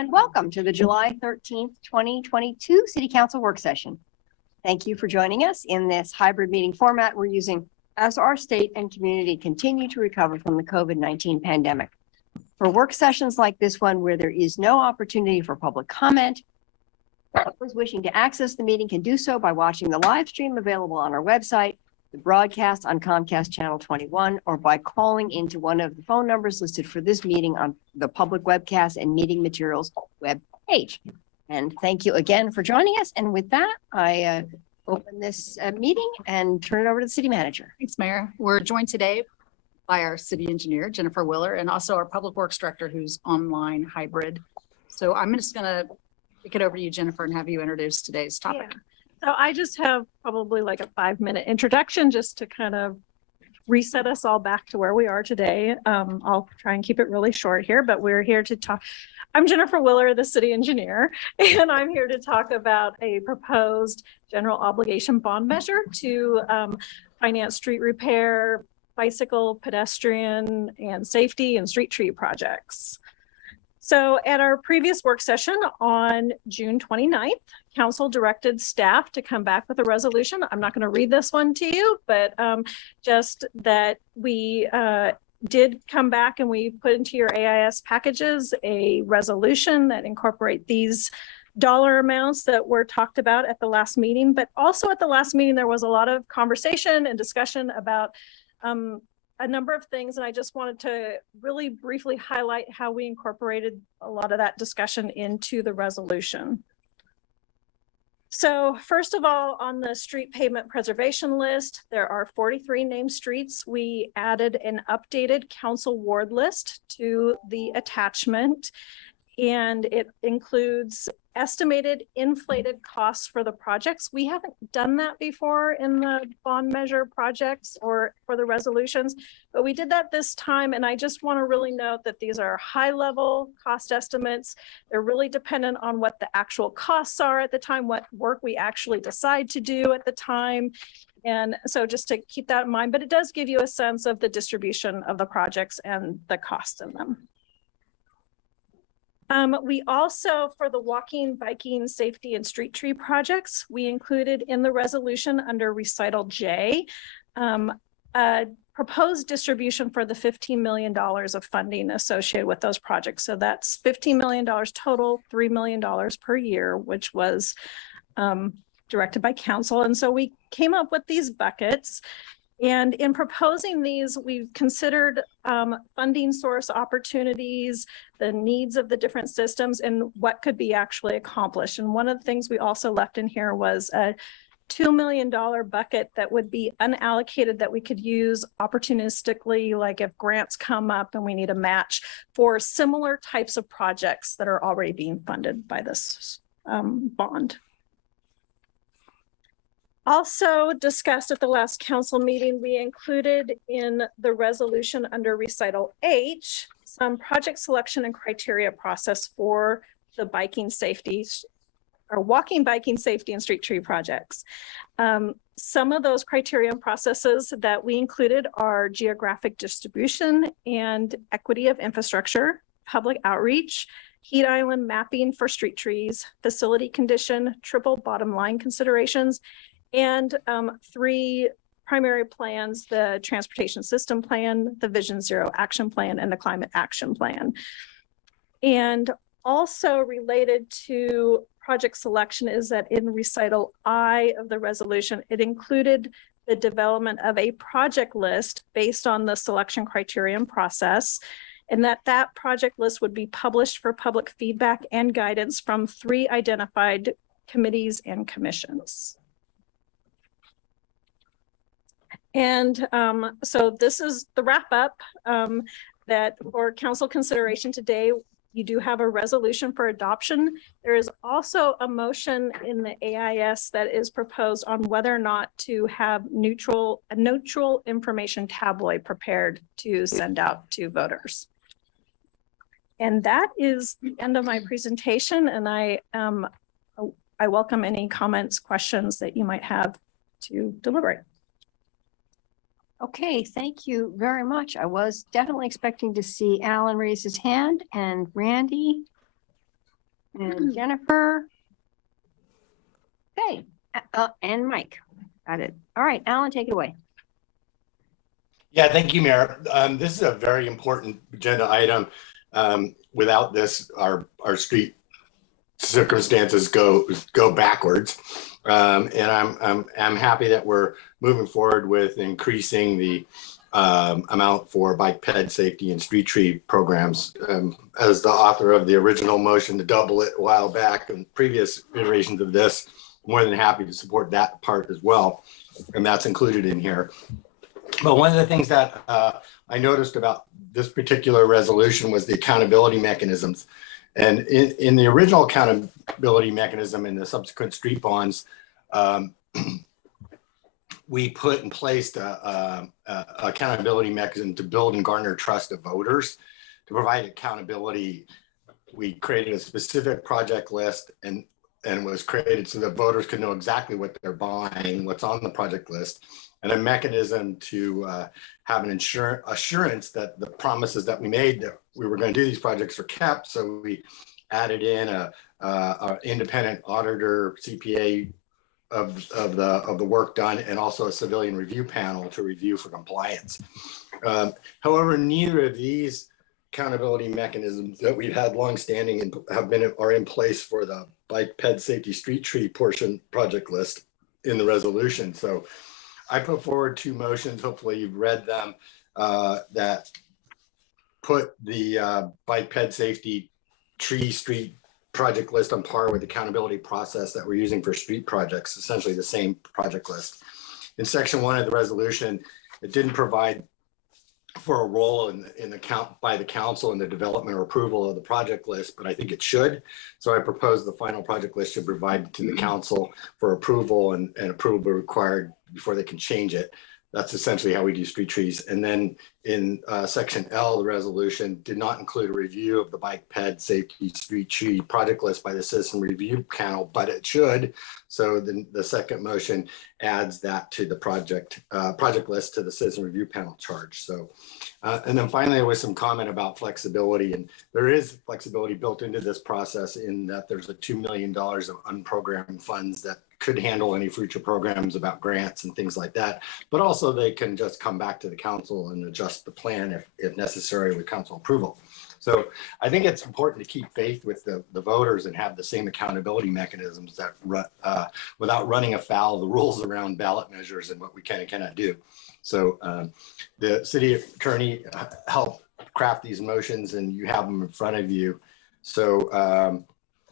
and welcome to the July 13th, 2022 City Council Work Session. Thank you for joining us in this hybrid meeting format we're using as our state and community continue to recover from the COVID-19 pandemic. For work sessions like this one, where there is no opportunity for public comment, those wishing to access the meeting can do so by watching the live stream available on our website, the broadcast on Comcast Channel 21, or by calling into one of the phone numbers listed for this meeting on the public webcast and meeting materials web page. And thank you again for joining us. And with that, I open this meeting and turn it over to the city manager. Thanks, Mayor. We're joined today by our city engineer, Jennifer Willard, and also our public works director, who's online hybrid. So I'm just going to kick it over to you, Jennifer, and have you introduce today's topic. Yeah. So I just have probably like a 5-minute introduction just to kind of reset us all back to where we are today. I'll try and keep it really short here, but we're here to talk. I'm Jennifer Willard, the city engineer, and I'm here to talk about a proposed general obligation bond measure to finance street repair, bicycle, pedestrian, and safety and street tree projects. So at our previous work session on June 29th, council directed staff to come back with a resolution. I'm not going to read this one to you, but just that we did come back and we put into your AIS packages a resolution that incorporate these dollar amounts that were talked about at the last meeting. But also at the last meeting, there was a lot of conversation and discussion about a number of things, and I just wanted to really briefly highlight how we incorporated a lot of that discussion into the resolution. So first of all, on the street pavement preservation list, there are 43 named streets. We added an updated council ward list to the attachment, and it includes estimated inflated costs for the projects. We haven't done that before in the bond measure projects or for the resolutions, but we did that this time. And I just want to really note that these are high level cost estimates. They're really dependent on what the actual costs are at the time, what work we actually decide to do at the time. And so just to keep that in mind, but it does give you a sense of the distribution of the projects and the cost of them. We also, for the walking, biking, safety, and street tree projects, we included in the resolution under recital J, a proposed distribution for the $15 million of funding associated with those projects. So that's $15 million total, $3 million per year, which was directed by council. And so we came up with these buckets. And in proposing these, we've considered funding source opportunities, the needs of the different systems, and what could be actually accomplished. And one of the things we also left in here was a $2 million bucket that would be unallocated that we could use opportunistically, like if grants come up and we need a match for similar types of projects that are already being funded by this bond. Also discussed at the last council meeting, we included in the resolution under recital H, some project selection and criteria process for the biking safety or walking, biking safety and street tree projects. Some of those criteria and processes that we included are geographic distribution and equity of infrastructure, public outreach, heat island mapping for street trees, facility condition, triple bottom line considerations, and 3 primary plans: the transportation system plan, the Vision Zero action plan, and the climate action plan. And also related to project selection is that in recital I of the resolution, it included the development of a project list based on the selection criterion process, and that project list would be published for public feedback and guidance from 3 identified committees and commissions. And so this is the wrap up that for council consideration today. You do have a resolution for adoption. There is also a motion in the AIS that is proposed on whether or not to have a neutral information tabloid prepared to send out to voters. And that is the end of my presentation. And I welcome any comments, questions that you might have to deliberate. Okay, thank you very much. I was definitely expecting to see Alan raise his hand and Randy. And Jennifer. Okay, and Mike. Got it. All right, Alan, take it away. Yeah, thank you, Mayor. This is a very important agenda item. Without this, our street circumstances go backwards. And I'm happy that we're moving forward with increasing the amount for bike ped safety and street tree programs. As the author of the original motion to double it a while back and previous iterations of this, more than happy to support that part as well. And that's included in here. But one of the things that I noticed about this particular resolution was the accountability mechanisms. And in the original accountability mechanism in the subsequent street bonds, we put in place a accountability mechanism to build and garner trust of voters. To provide accountability, we created a specific project list and was created so that voters could know exactly what they're buying, what's on the project list, and a mechanism to have an assurance that the promises that we made that we were going to do these projects are kept. So we added in a independent auditor, CPA of the work done, and also a civilian review panel to review for compliance. However, neither of these accountability mechanisms that we've had longstanding and are in place for the bike ped safety street tree portion project list in the resolution. So I put forward two motions, hopefully you've read them, that put the bike ped safety tree street project list on par with the accountability process that we're using for street projects, essentially the same project list. In section 1 of the resolution, it didn't provide for a role in the count by the council in the development or approval of the project list, but I think it should. So I propose the final project list should provide to the council for approval and approval required before they can change it. That's essentially how we do street trees. And then in section L, the resolution did not include a review of the bike ped safety street tree project list by the citizen review panel, but it should. So the second motion adds that to the project list to the citizen review panel charge. So, and then finally, there was some comment about flexibility, and there is flexibility built into this process in that there's a $2 million of unprogrammed funds that could handle any future programs about grants and things like that. But also they can just come back to the council and adjust the plan if necessary with council approval. So I think it's important to keep faith with the voters and have the same accountability mechanisms that without running afoul of the rules around ballot measures and what we can and cannot do. So the city attorney helped craft these motions and you have them in front of you. So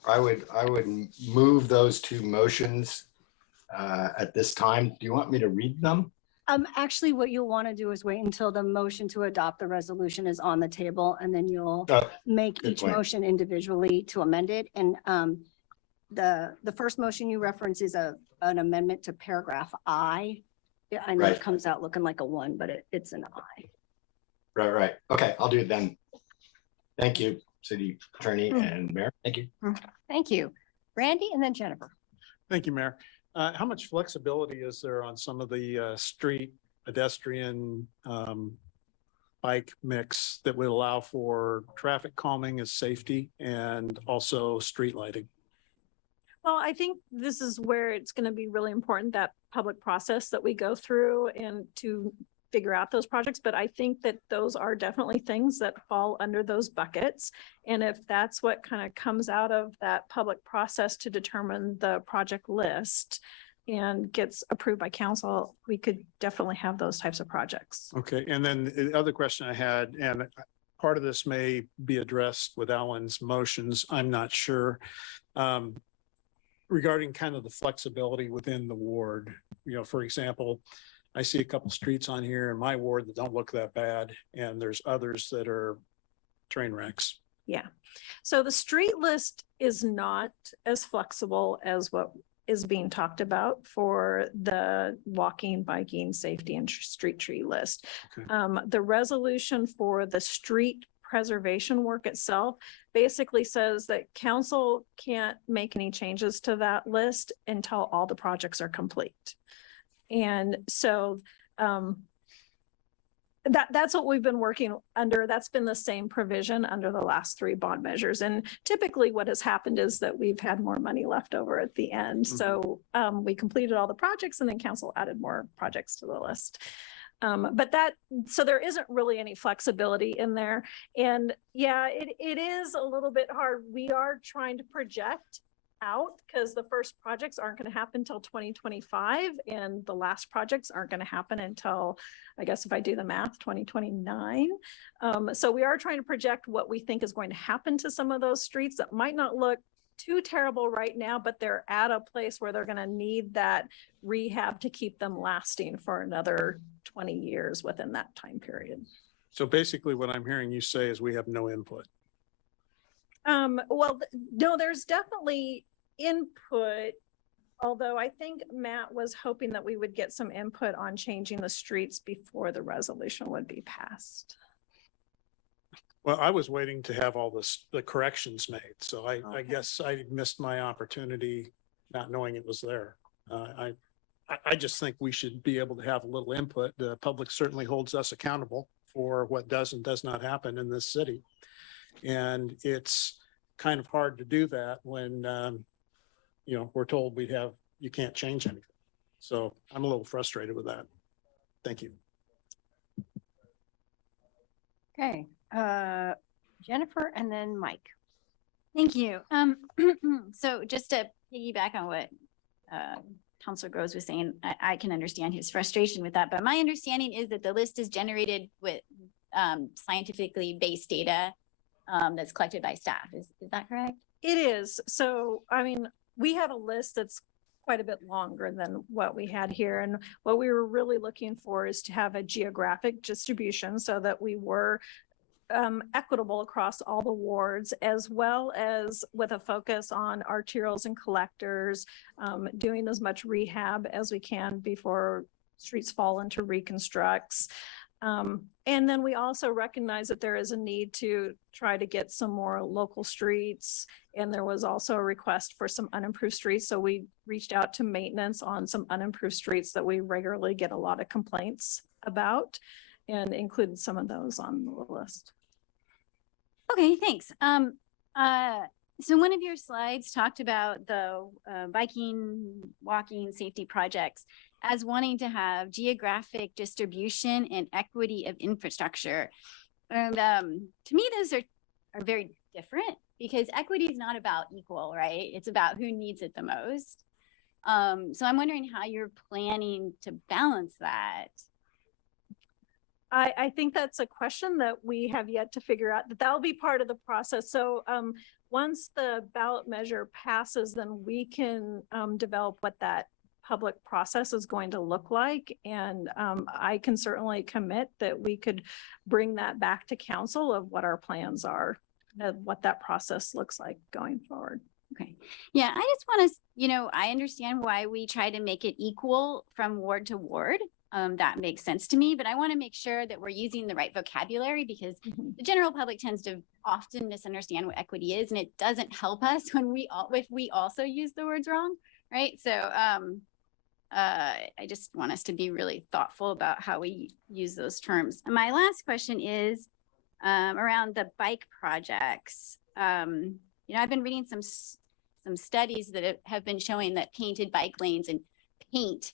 I would move those two motions at this time. Do you want me to read them? Actually, what you'll want to do is wait until the motion to adopt the resolution is on the table, and then you'll make each motion individually to amend it. And the first motion you reference is an amendment to paragraph I. Yeah, I know it comes out looking like a 1, but it's an I. Right. Okay, I'll do it then. Thank you, city attorney and mayor. Thank you. Thank you. Randy and then Jennifer. Thank you, Mayor. How much flexibility is there on some of the street pedestrian bike mix that would allow for traffic calming as safety and also street lighting? Well, I think this is where it's going to be really important, that public process that we go through and to figure out those projects. But I think that those are definitely things that fall under those buckets. And if that's what kind of comes out of that public process to determine the project list and gets approved by council, we could definitely have those types of projects. Okay, and then the other question I had, and part of this may be addressed with Alan's motions, I'm not sure. Regarding kind of the flexibility within the ward, for example, I see a couple streets on here in my ward that don't look that bad, and there's others that are train wrecks. Yeah. So the street list is not as flexible as what is being talked about for the walking, biking, safety, and street tree list. Okay. The resolution for the street preservation work itself basically says that council can't make any changes to that list until all the projects are complete. And so That's what we've been working under. That's been the same provision under the last 3 bond measures. And typically what has happened is that we've had more money left over at the end. So we completed all the projects and then council added more projects to the list. So there isn't really any flexibility in there. And yeah, it is a little bit hard. We are trying to project out because the first projects aren't going to happen until 2025 and the last projects aren't going to happen until, I guess if I do the math, 2029. So we are trying to project what we think is going to happen to some of those streets that might not look too terrible right now, but they're at a place where they're going to need that rehab to keep them lasting for another 20 years within that time period. So basically what I'm hearing you say is we have no input. Well, no, there's definitely input, although I think Matt was hoping that we would get some input on changing the streets before the resolution would be passed. Well, I was waiting to have all the corrections made. So I Okay. guess I missed my opportunity not knowing it was there. I just think we should be able to have a little input. The public certainly holds us accountable for what does and does not happen in this city. And it's kind of hard to do that when, we're told you can't change anything. So I'm a little frustrated with that. Thank you. Okay, Jennifer and then Mike. Thank you. So just to piggyback on what Councilor Groves was saying, I can understand his frustration with that, but my understanding is that the list is generated with scientifically based data that's collected by staff. Is that correct? It is. So, I mean, we have a list that's quite a bit longer than what we had here. And what we were really looking for is to have a geographic distribution so that we were equitable across all the wards, as well as with a focus on arterials and collectors, doing as much rehab as we can before streets fall into reconstructs. And then we also recognize that there is a need to try to get some more local streets. And there was also a request for some unimproved streets. So we reached out to maintenance on some unimproved streets that we regularly get a lot of complaints about and included some of those on the list. Okay, thanks. So one of your slides talked about the biking, walking safety projects as wanting to have geographic distribution and equity of infrastructure. And to me, those are very different because equity is not about equal, right? It's about who needs it the most. So I'm wondering how you're planning to balance that. I think that's a question that we have yet to figure out. That'll be part of the process. So once the ballot measure passes, then we can develop what that public process is going to look like. And I can certainly commit that we could bring that back to council of what our plans are, what that process looks like going forward. Okay. Yeah, I just want to, I understand why we try to make it equal from ward to ward. That makes sense to me, but I want to make sure that we're using the right vocabulary because the general public tends to often misunderstand what equity is, and it doesn't help us if we also use the words wrong, right? So I just want us to be really thoughtful about how we use those terms. And my last question is around the bike projects. I've been reading some studies that have been showing that painted bike lanes and paint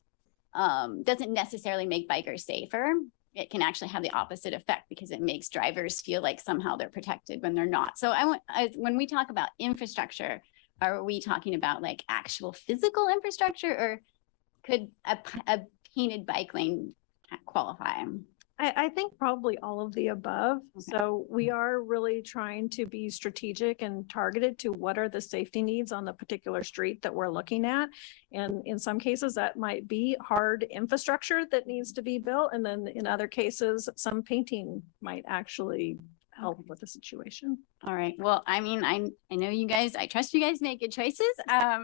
doesn't necessarily make bikers safer. It can actually have the opposite effect because it makes drivers feel like somehow they're protected when they're not. So when we talk about infrastructure, are we talking about like actual physical infrastructure, or could a painted bike lane qualify? I think probably all of the above. Okay. So we are really trying to be strategic and targeted to what are the safety needs on the particular street that we're looking at. And in some cases that might be hard infrastructure that needs to be built. And then in other cases, some painting might actually help with the situation. All right. Well, I mean, I know you guys, I trust you guys make good choices. I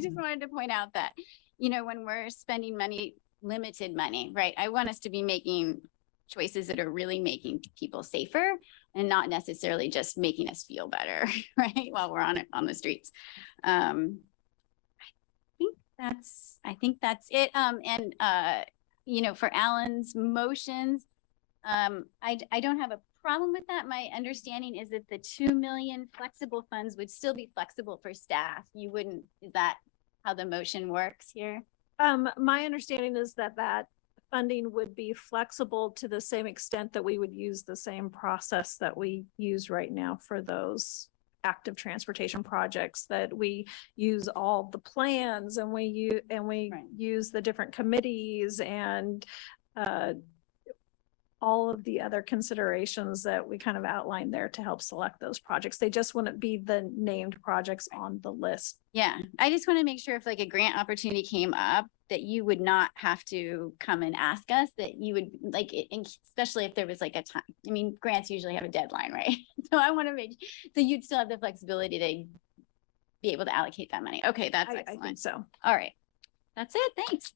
just wanted to point out that, when we're spending money, limited money, right? I want us to be making choices that are really making people safer and not necessarily just making us feel better, right? While we're on the streets. I think that's it. For Alan's motions, I don't have a problem with that. My understanding is that the 2 million flexible funds would still be flexible for staff. You wouldn't, is that how the motion works here? My understanding is that that funding would be flexible to the same extent that we would use the same process that we use right now for those active transportation projects, that we use all the plans and we Right. use the different committees and all of the other considerations that we kind of outlined there to help select those projects. They just wouldn't be the named projects on the list. Yeah, I just want to make sure if like a grant opportunity came up, that you would not have to come and ask us, that you would like, especially if there was like a time, I mean, grants usually have a deadline, right? So I want to make, so you'd still have the flexibility to be able to allocate that money. Okay, that's I think excellent. so. All right. That's it. Thanks.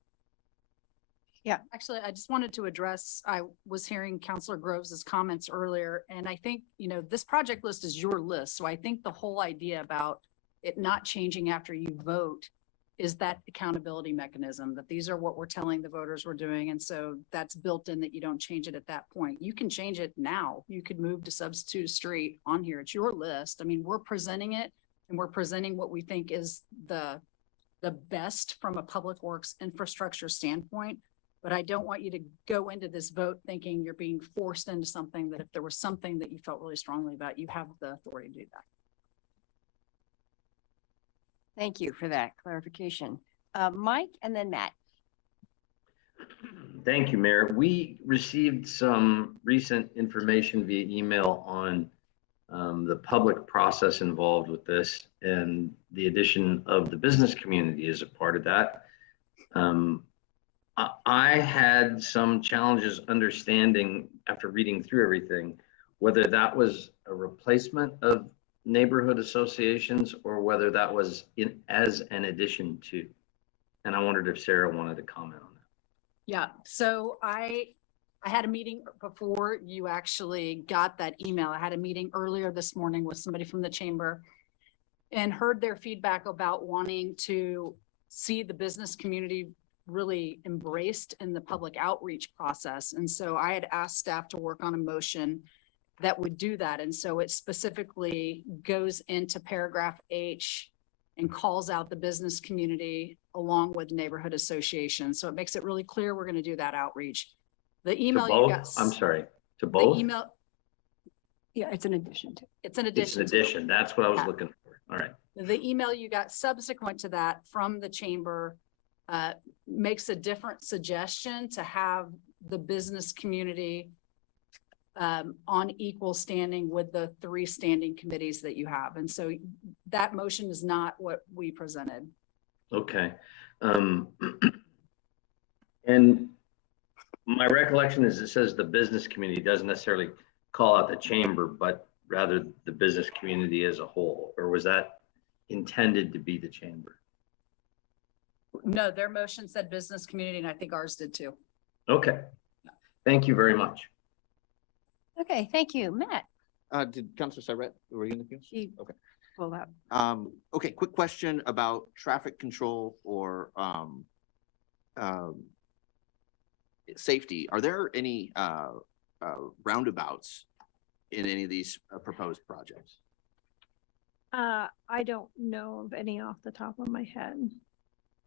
Actually, I just wanted to address, I was hearing Counselor Groves's comments earlier, and I think, this project list is your list. So I think the whole idea about it not changing after you vote is that accountability mechanism, that these are what we're telling the voters we're doing. And so that's built in, that you don't change it at that point. You can change it now. You could move to substitute a street on here. It's your list. I mean, we're presenting it and we're presenting what we think is the best from a public works infrastructure standpoint. But I don't want you to go into this vote thinking you're being forced into something that if there was something that you felt really strongly about, you have the authority to do that. Thank you for that clarification. Mike and then Matt. Thank you, Mayor. We received some recent information via email on the public process involved with this and the addition of the business community as a part of that. I had some challenges understanding, after reading through everything, whether that was a replacement of neighborhood associations or whether that was as an addition to. And I wondered if Sarah wanted to comment on that. Yeah, so I had a meeting before you actually got that email. I had a meeting earlier this morning with somebody from the chamber and heard their feedback about wanting to see the business community really embraced in the public outreach process. And so I had asked staff to work on a motion that would do that. And so it specifically goes into paragraph H and calls out the business community along with neighborhood associations. So it makes it really clear we're going to do that outreach. The email To you both? got. I'm sorry, to The both? email, Yeah, it's an addition to. it's an It's addition. an to it. addition. That's what I was Yeah. looking for. All right. The email you got subsequent to that from the chamber makes a different suggestion to have the business community on equal standing with the 3 standing committees that you have. And so that motion is not what we presented. Okay. And my recollection is it says the business community doesn't necessarily call out the chamber, but rather the business community as a whole, or was that intended to be the chamber? No, their motion said business community, and I think ours did too. Okay. Thank you very much. Okay, thank you. Matt. Did Councilor Saret, were you in the queue? She Okay. pulled out. Okay, quick question about traffic control or safety. Are there any roundabouts in any of these proposed projects? I don't know of any off the top of my head.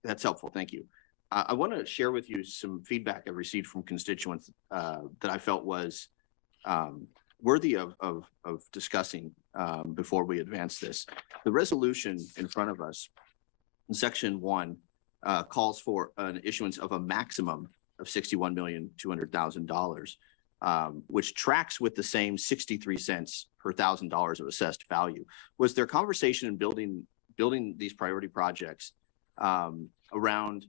That's helpful, thank you. I want to share with you some feedback I received from constituents that I felt was worthy of discussing before we advance this. The resolution in front of us, in section 1, calls for an issuance of a maximum of $61,200,000, which tracks with the same 63 cents per $1,000 of assessed value. Was there conversation in building these priority projects around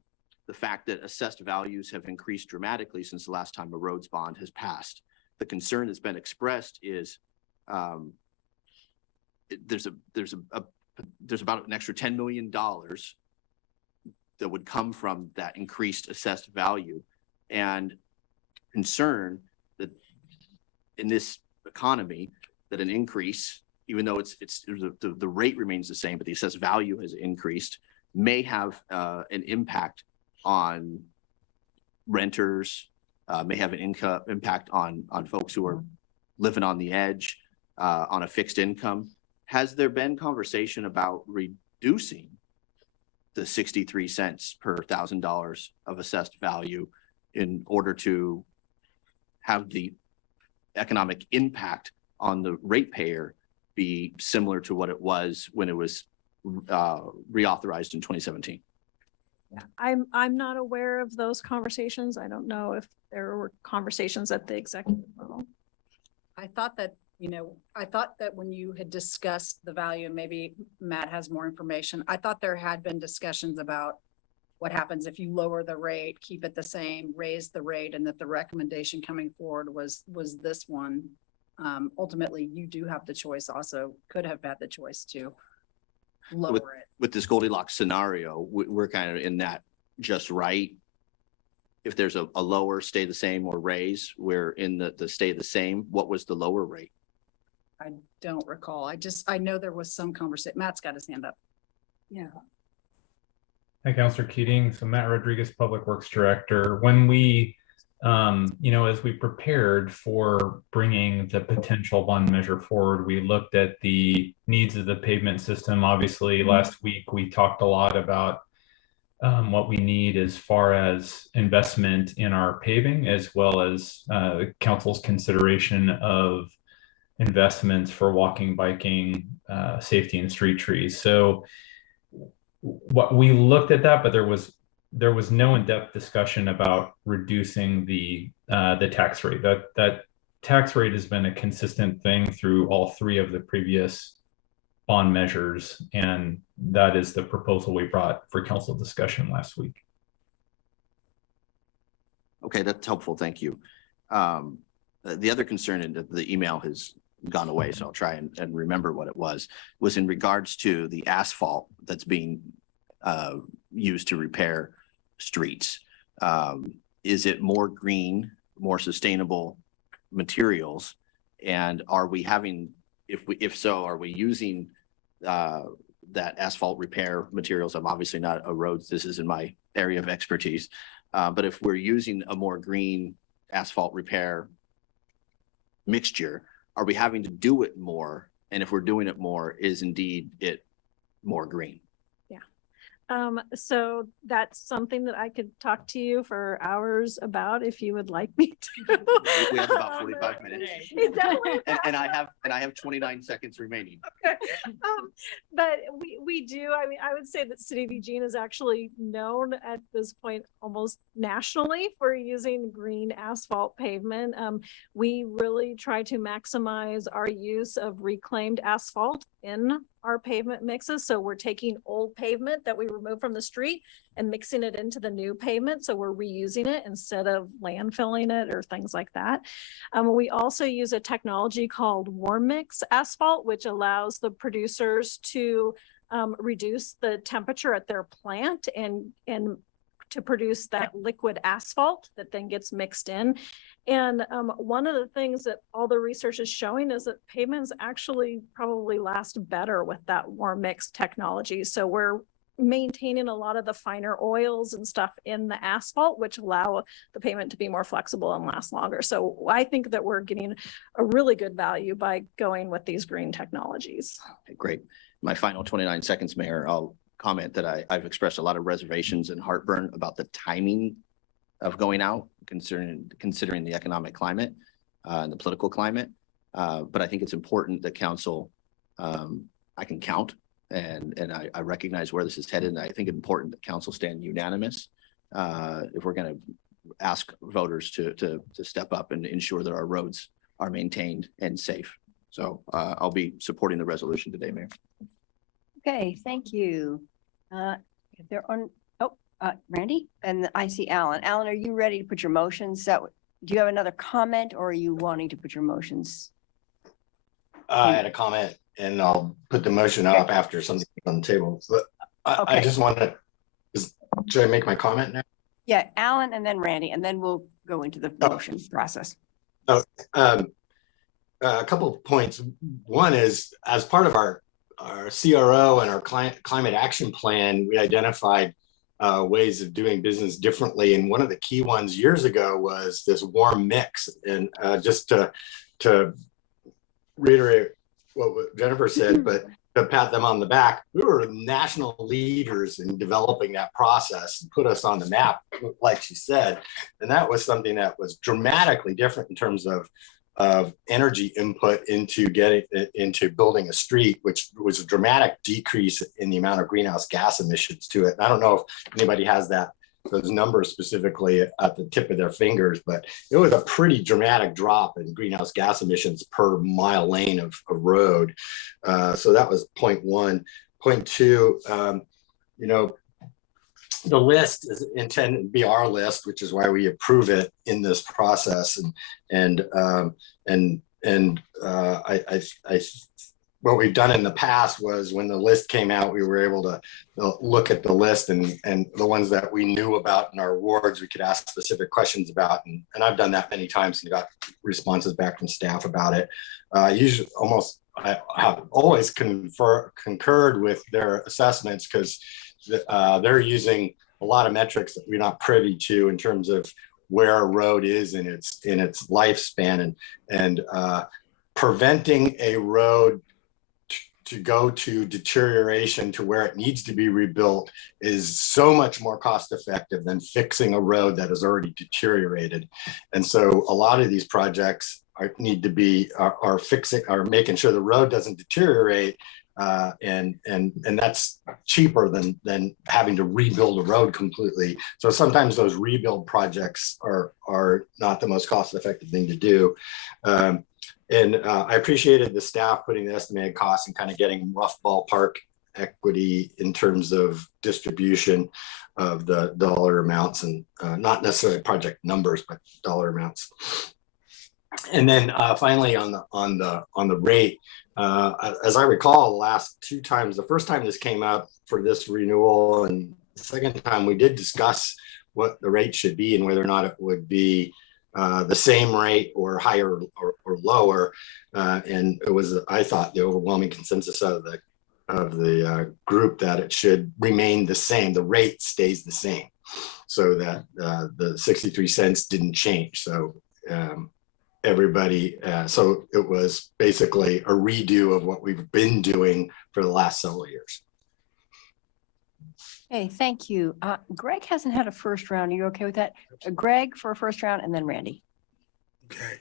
the fact that assessed values have increased dramatically since the last time a roads bond has passed? The concern that's been expressed is there's about an extra $10 million that would come from that increased assessed value, and concern that in this economy that an increase, even though the rate remains the same, but the assessed value has increased, may have an impact on renters, may have an income impact on folks who are living on the edge, on a fixed income. Has there been conversation about reducing the 63 cents per $1,000 of assessed value in order to have the economic impact on the ratepayer be similar to what it was when it was reauthorized in 2017? I'm not aware of those conversations. I don't know if there were conversations at the executive level. I thought that, I thought that when you had discussed the value, and maybe Matt has more information, I thought there had been discussions about what happens if you lower the rate, keep it the same, raise the rate, and that the recommendation coming forward was this one. Ultimately, you do have the choice, also could have had the choice to lower it. With this Goldilocks scenario, we're kind of in that just right. If there's a lower, stay the same, or raise, we're in the stay the same. What was the lower rate? I don't recall. I know there was some conversation. Matt's got his hand up. Yeah. Hi, Councilor Keating. So Matt Rodriguez, Public Works Director. When we, as we prepared for bringing the potential bond measure forward, we looked at the needs of the pavement system. Obviously, last week we talked a lot about what we need as far as investment in our paving, as well as council's consideration of investments for walking, biking, safety, and street trees. So what we looked at that, but there was no in-depth discussion about reducing the tax rate. That tax rate has been a consistent thing through all three of the previous bond measures, and that is the proposal we brought for council discussion last week. Okay, that's helpful. Thank you. The other concern in the email has gone away, so I'll try and remember what it was in regards to the asphalt that's being used to repair streets. Is it more green, more sustainable materials? And are we having, if so, are we using that asphalt repair materials? I'm obviously not a roads, this isn't my area of expertise. But if we're using a more green asphalt repair mixture, are we having to do it more? And if we're doing it more, is indeed it more green? So that's something that I could talk to you for hours about if you would like me to. We have about 45 minutes. Is that what and I have 29 seconds remaining. Okay. But we do, I mean, I would say that City of Eugene is actually known at this point almost nationally for using green asphalt pavement. We really try to maximize our use of reclaimed asphalt in our pavement mixes. So we're taking old pavement that we remove from the street and mixing it into the new pavement. So we're reusing it instead of landfilling it or things like that. We also use a technology called warm mix asphalt, which allows the producers to reduce the temperature at their plant and to produce that liquid asphalt that then gets mixed in. And one of the things that all the research is showing is that pavements actually probably last better with that warm mix technology. So we're maintaining a lot of the finer oils and stuff in the asphalt, which allow the pavement to be more flexible and last longer. So I think that we're getting a really good value by going with these green technologies. Okay, great. My final 29 seconds, Mayor, I'll comment that I've expressed a lot of reservations and heartburn about the timing of going out, considering the economic climate and the political climate. But I think it's important that council, I can count and I recognize where this is headed. And I think it's important that council stand unanimous if we're going to ask voters to step up and ensure that our roads are maintained and safe. So I'll be supporting the resolution today, Mayor. Okay, thank you. If there are, Randy, and I see Alan. Alan, are you ready to put your motions? Do you have another comment, or are you wanting to put your motions? I had a comment and I'll put the motion up after something on the table. But I just want to, should I make my comment now? Yeah, Alan and then Randy, and then we'll go into the motion process. A couple of points. One is, as part of our CRO and our climate action plan, we identified ways of doing business differently. And one of the key ones years ago was this warm mix. And just to reiterate what Jennifer said, but to pat them on the back, we were national leaders in developing that process and put us on the map, like she said. And that was something that was dramatically different in terms of energy input into building a street, which was a dramatic decrease in the amount of greenhouse gas emissions to it. And I don't know if anybody has those numbers specifically at the tip of their fingers, but it was a pretty dramatic drop in greenhouse gas emissions per mile lane of road. So that was point one. Point two, the list is intended to be our list, which is why we approve it in this process. What we've done in the past was when the list came out, we were able to look at the list and the ones that we knew about in our wards, we could ask specific questions about. And I've done that many times and got responses back from staff about it. Usually I have always concurred with their assessments because they're using a lot of metrics that we're not privy to in terms of where a road is in its lifespan, and preventing a road to go to deterioration to where it needs to be rebuilt is so much more cost effective than fixing a road that has already deteriorated. And so a lot of these projects are making sure the road doesn't deteriorate, and that's cheaper than having to rebuild a road completely. So sometimes those rebuild projects are not the most cost effective thing to do. I appreciated the staff putting the estimated costs and kind of getting rough ballpark equity in terms of distribution of the dollar amounts, and not necessarily project numbers, but dollar amounts. And then finally on the rate, as I recall, the last two times, the first time this came up for this renewal, and the second time we did discuss what the rate should be and whether or not it would be the same rate or higher or lower. And it was, I thought, the overwhelming consensus of the group that it should remain the same. The rate stays the same, so that the 63 cents didn't change. So everybody, so it was basically a redo of what we've been doing for the last several years. Hey, thank you. Greg hasn't had a first round. Are you okay with that? Greg for a first round, and then Randy. Okay.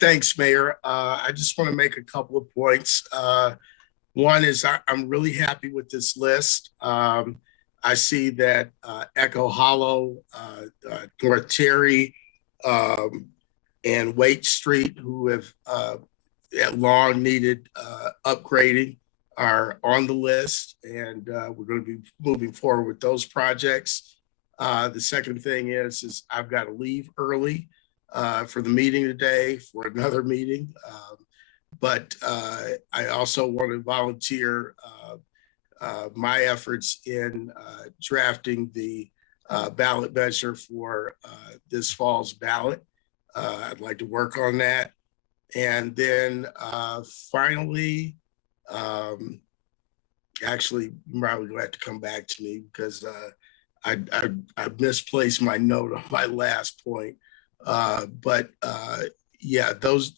Thanks, Mayor. I just want to make a couple of points. One is I'm really happy with this list. I see that Echo Hollow, North Terry, and Waite Street, who have long needed upgrading, are on the list, and we're going to be moving forward with those projects. The second thing is I've got to leave early for the meeting today for another meeting, but I also want to volunteer my efforts in drafting the ballot measure for this fall's ballot. I'd like to work on that. And then finally, actually, you're probably going to have to come back to me because I misplaced my note on my last point. Yeah, those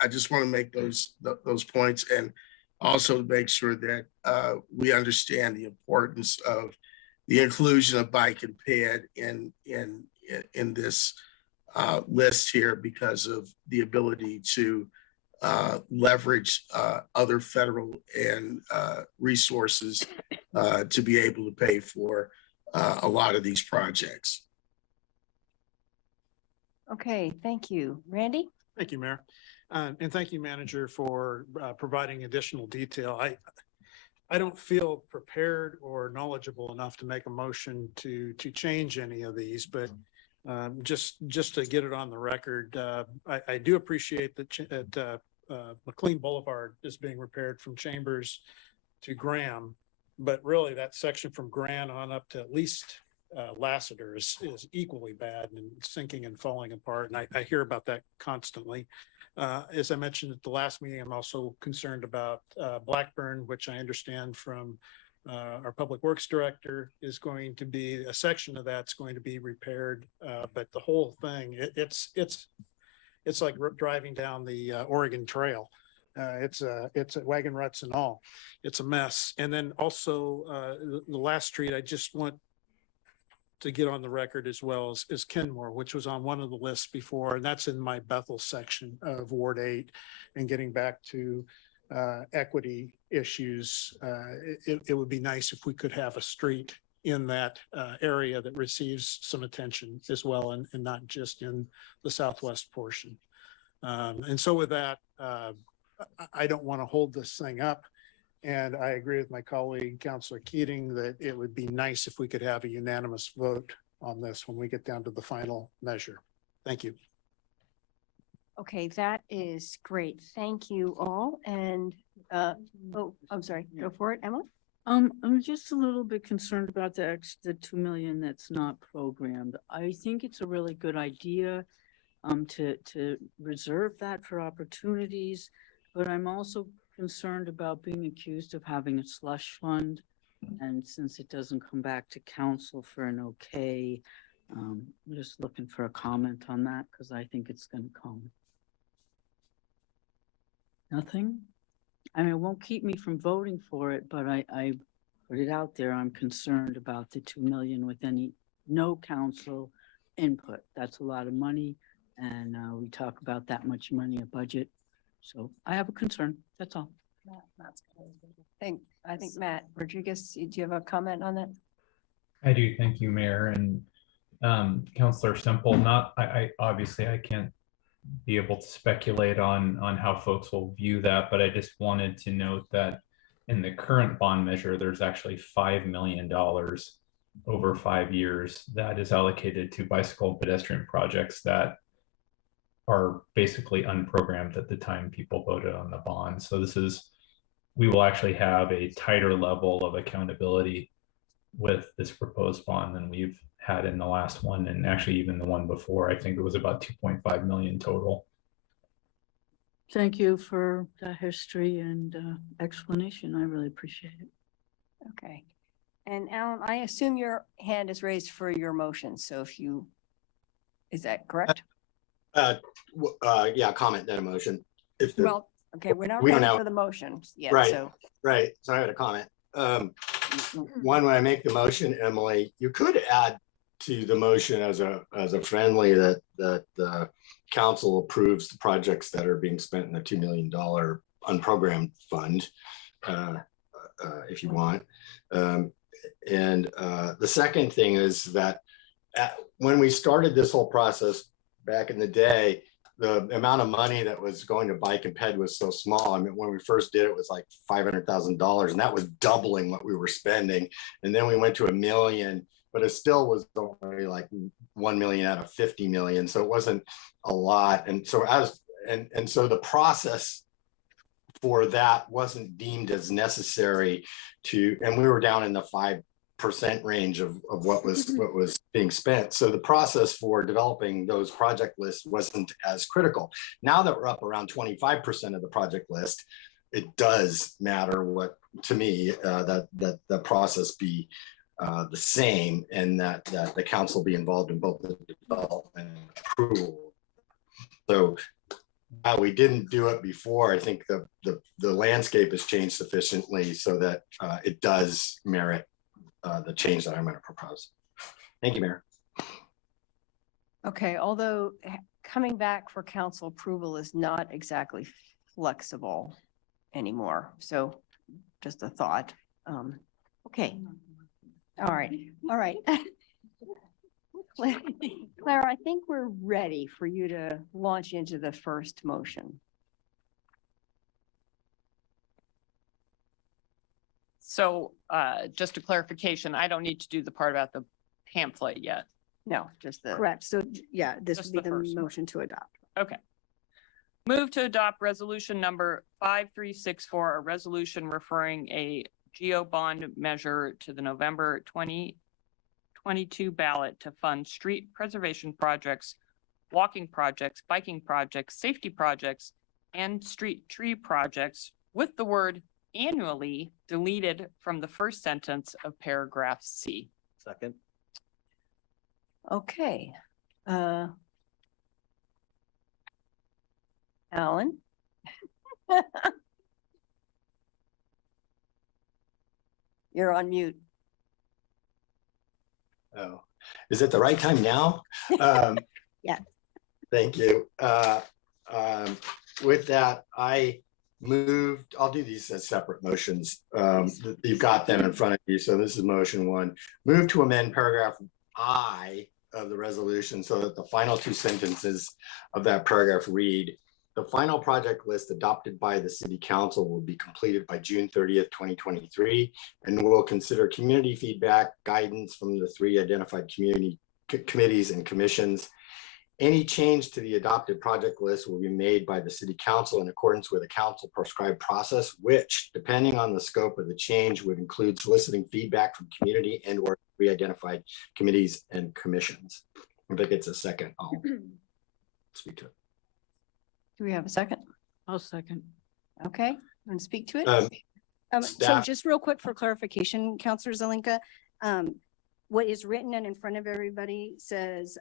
I just want to make those points, and also to make sure that we understand the importance of the inclusion of bike and ped in this list here, because of the ability to leverage other federal and resources to be able to pay for a lot of these projects. Okay, thank you. Randy? Thank you, Mayor. And thank you, Manager, for providing additional detail. I don't feel prepared or knowledgeable enough to make a motion to change any of these, but just to get it on the record, I do appreciate that McLean Boulevard is being repaired from Chambers to Graham, but really that section from Graham on up to at least Lassiter is equally bad and sinking and falling apart. And I hear about that constantly. As I mentioned at the last meeting, I'm also concerned about Blackburn, which I understand from our Public Works Director is going to be, a section of that's going to be repaired. But the whole thing, it's like driving down the Oregon Trail. It's a wagon ruts and all. It's a mess. And then also the last street, I just want to get on the record as well is Kenmore, which was on one of the lists before, and that's in my Bethel section of Ward 8. And getting back to equity issues, it would be nice if we could have a street in that area that receives some attention as well, and not just in the southwest portion. And so with that, I don't want to hold this thing up. And I agree with my colleague, Councilor Keating, that it would be nice if we could have a unanimous vote on this when we get down to the final measure. Thank you. Okay, that is great. Thank you all. And, oh, I'm sorry, go for it, Emily. I'm just a little bit concerned about the 2 million that's not programmed. I think it's a really good idea to reserve that for opportunities, but I'm also concerned about being accused of having a slush fund. And since it doesn't come back to council for an okay, I'm just looking for a comment on that because I think it's going to come. Nothing? I mean, it won't keep me from voting for it, but I put it out there. I'm concerned about the 2 million with no council input. That's a lot of money. And we talk about that much money, a budget. So I have a concern. That's all. I think Matt Rodriguez, do you have a comment on that? I do. Thank you, Mayor. And Councilor Semple, I obviously I can't be able to speculate on how folks will view that, but I just wanted to note that in the current bond measure, there's actually $5 million over 5 years that is allocated to bicycle and pedestrian projects that are basically unprogrammed at the time people voted on the bond. So we will actually have a tighter level of accountability with this proposed bond than we've had in the last one, and actually even the one before. I think it was about 2.5 million total. Thank you for that history and explanation. I really appreciate it. Okay. And Alan, I assume your hand is raised for your motion. So is that correct? Yeah, comment then a motion. Well, okay, we're not we don't ready have- for the motions yet, Right. so. Right, so I had a comment. One, when I make the motion, Emily, you could add to the motion as a friendly that the council approves the projects that are being spent in the $2 million unprogrammed fund, if you want. And the second thing is that when we started this whole process back in the day, the amount of money that was going to bike and ped was so small. I mean, when we first did it was like $500,000, and that was doubling what we were spending. And then we went to $1 million, but it still was only like 1 million out of 50 million. So it wasn't a lot. And so so the process for that wasn't deemed as necessary and we were down in the 5% range of what was being spent. So the process for developing those project lists wasn't as critical. Now that we're up around 25% of the project list, it does matter to me that the process be the same, and that the council be involved in both the development and approval. So we didn't do it before. I think the landscape has changed sufficiently so that it does merit the change that I'm going to propose. Thank you, Mayor. Okay, although coming back for council approval is not exactly flexible anymore. So just a thought. Okay. All right. Claire, I think we're ready for you to launch into the first motion. So just a clarification, I don't need to do the part about the pamphlet yet. No, just the. Correct. So yeah, this Just would be the the first one. motion to adopt. Okay. Move to adopt resolution number 5364, a resolution referring a geo bond measure to the November 2022 ballot to fund street preservation projects, walking projects, biking projects, safety projects, and street tree projects with the word annually deleted from the first sentence of paragraph C. Second. Okay. Alan? You're on mute. Oh, is it the right time now? Yeah. Thank you. With that, I moved, I'll do these as separate motions. You've got them in front of you. So this is motion one. Move to amend paragraph I of the resolution so that the final two sentences of that paragraph read, the final project list adopted by the city council will be completed by June 30th, 2023, and will consider community feedback, guidance from the three identified community committees and commissions. Any change to the adopted project list will be made by the city council in accordance with a council prescribed process, which, depending on the scope of the change, would include soliciting feedback from community and or re-identified committees and commissions. If it gets a second, I'll speak to it. Do we have a second? I'll second. Okay, you want to speak to it? So Staff- just real quick for clarification, Counselor Zelinka, what is written and in front of everybody says,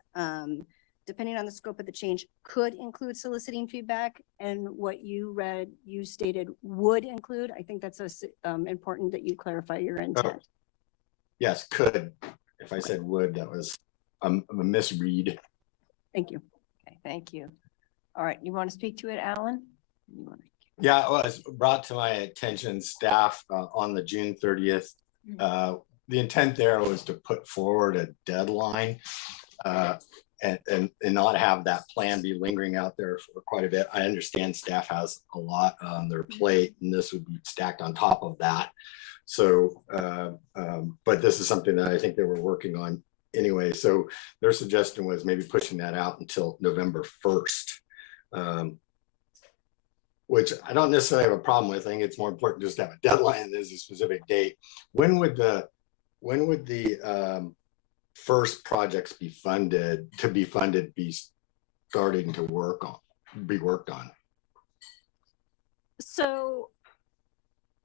depending on the scope of the change, could include soliciting feedback, and what you read, you stated would include. I think that's important that you clarify your intent. Yes, could. If I said would, that was a misread. Thank you. Okay, thank you. All right, you want to speak to it, Alan? Yeah, it was brought to my attention, staff, on the June 30th. The intent there was to put forward a deadline and not have that plan be lingering out there for quite a bit. I understand staff has a lot on their plate and this would be stacked on top of that. So, but this is something that I think they were working on anyway. So their suggestion was maybe pushing that out until November 1st. Which I don't necessarily have a problem with. I think it's more important just to have a deadline than a specific date. When would the first projects be funded, be starting to be worked on? So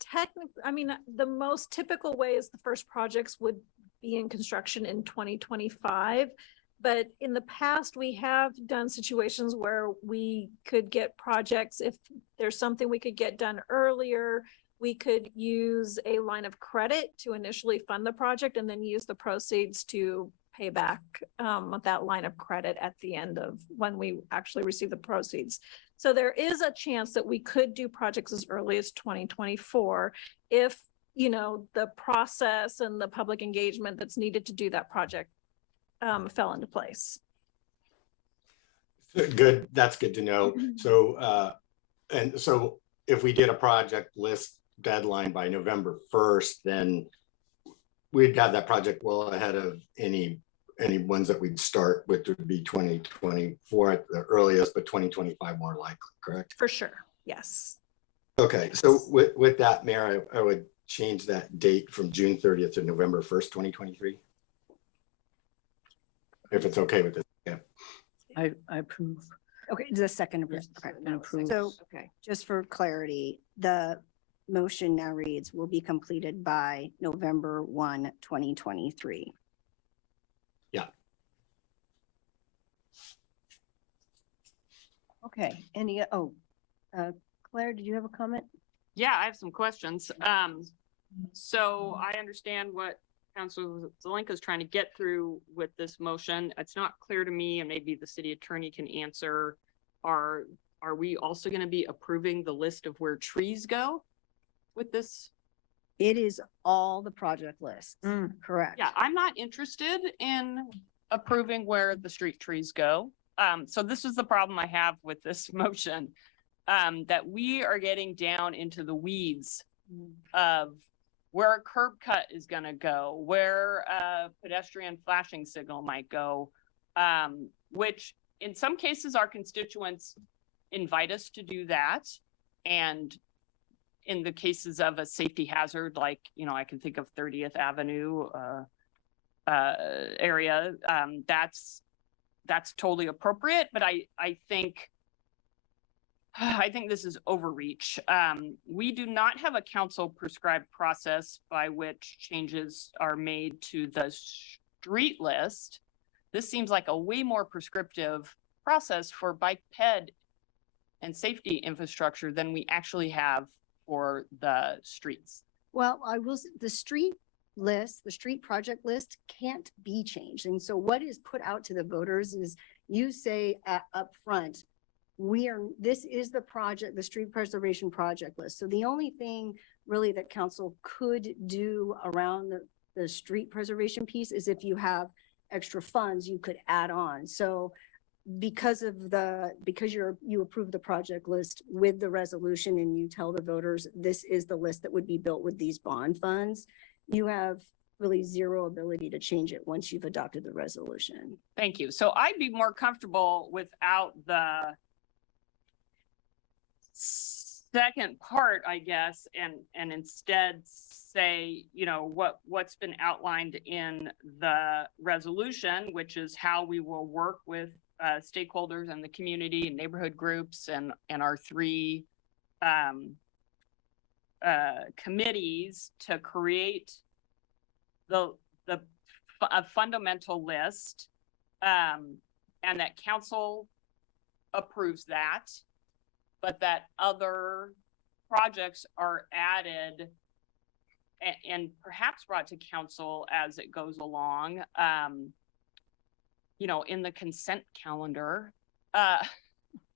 technically, I mean, the most typical way is the first projects would be in construction in 2025. But in the past, we have done situations where we could get projects, if there's something we could get done earlier, we could use a line of credit to initially fund the project and then use the proceeds to pay back that line of credit at the end of when we actually receive the proceeds. So there is a chance that we could do projects as early as 2024 if, you know, the process and the public engagement that's needed to do that project fell into place. Good, that's good to know. So, and so if we did a project list deadline by November 1st, then we'd have that project well ahead of any ones that we'd start, which would be 2024 at the earliest, but 2025 more likely, correct? For sure, yes. Okay, so with that, Mayor, I would change that date from June 30th to November 1st, 2023. If it's okay with this, yeah. I approve. Okay, the second. Okay. And approve. So Okay. just for clarity, the motion now reads will be completed by November 1, 2023. Yeah. Okay, Claire, did you have a comment? Yeah, I have some questions. So I understand what Councilor Zelinka is trying to get through with this motion. It's not clear to me, and maybe the city attorney can answer. Are we also going to be approving the list of where trees go with this? It is all the project list, correct? Yeah, I'm not interested in approving where the street trees go. So this is the problem I have with this motion, that we are getting down into the weeds of where a curb cut is going to go, where a pedestrian flashing signal might go, which in some cases our constituents invite us to do that. And in the cases of a safety hazard, like, you know, I can think of 30th Avenue area, that's totally appropriate. But I think I think this is overreach. We do not have a council prescribed process by which changes are made to the street list. This seems like a way more prescriptive process for bike ped and safety infrastructure than we actually have for the streets. Well, the street list, the street project list can't be changed. And so what is put out to the voters is you say up front, this is the project, the street preservation project list. So the only thing really that council could do around the street preservation piece is if you have extra funds, you could add on. So because you approve the project list with the resolution and you tell the voters, this is the list that would be built with these bond funds, you have really zero ability to change it once you've adopted the resolution. Thank you. So I'd be more comfortable without the second part, I guess, and instead say, you know, what's been outlined in the resolution, which is how we will work with stakeholders and the community and neighborhood groups and our three committees to create a fundamental list, and that council approves that, but that other projects are added and perhaps brought to council as it goes along, you know, in the consent calendar.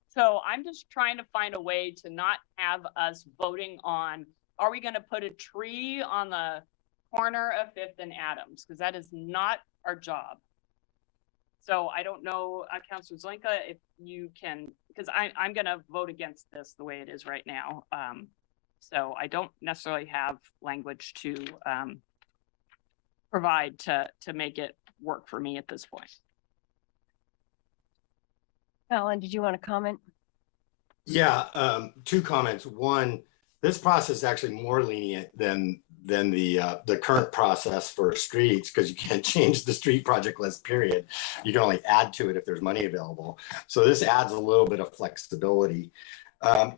So I'm just trying to find a way to not have us voting on, are we going to put a tree on the corner of 5th and Adams? Because that is not our job. So I don't know, Councilor Zelenka, if you can, because I'm going to vote against this the way it is right now. So I don't necessarily have language to provide to make it work for me at this point. Alan, did you want to comment? Yeah, two comments. One, this process is actually more lenient than the current process for streets, because you can't change the street project list, period. You can only add to it if there's money available. So this adds a little bit of flexibility.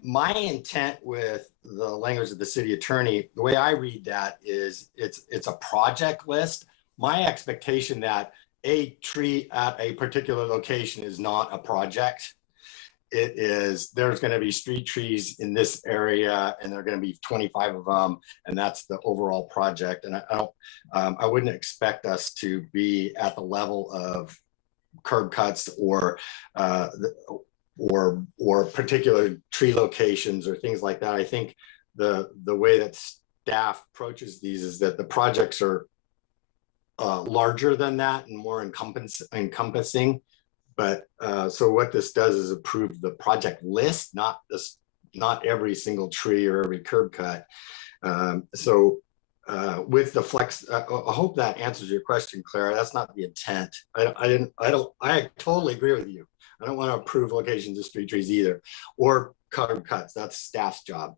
My intent with the language of the city attorney, the way I read that is it's a project list. My expectation that a tree at a particular location is not a project. It is, there's going to be street trees in this area and there are going to be 25 of them, and that's the overall project. And I wouldn't expect us to be at the level of curb cuts or particular tree locations or things like that. I think the way that staff approaches these is that the projects are larger than that and more encompassing. But so what this does is approve the project list, not every single tree or every curb cut. With the flex, I hope that answers your question, Clara. That's not the intent. I totally agree with you. I don't want to approve locations of street trees either, or curb cuts. That's staff's job.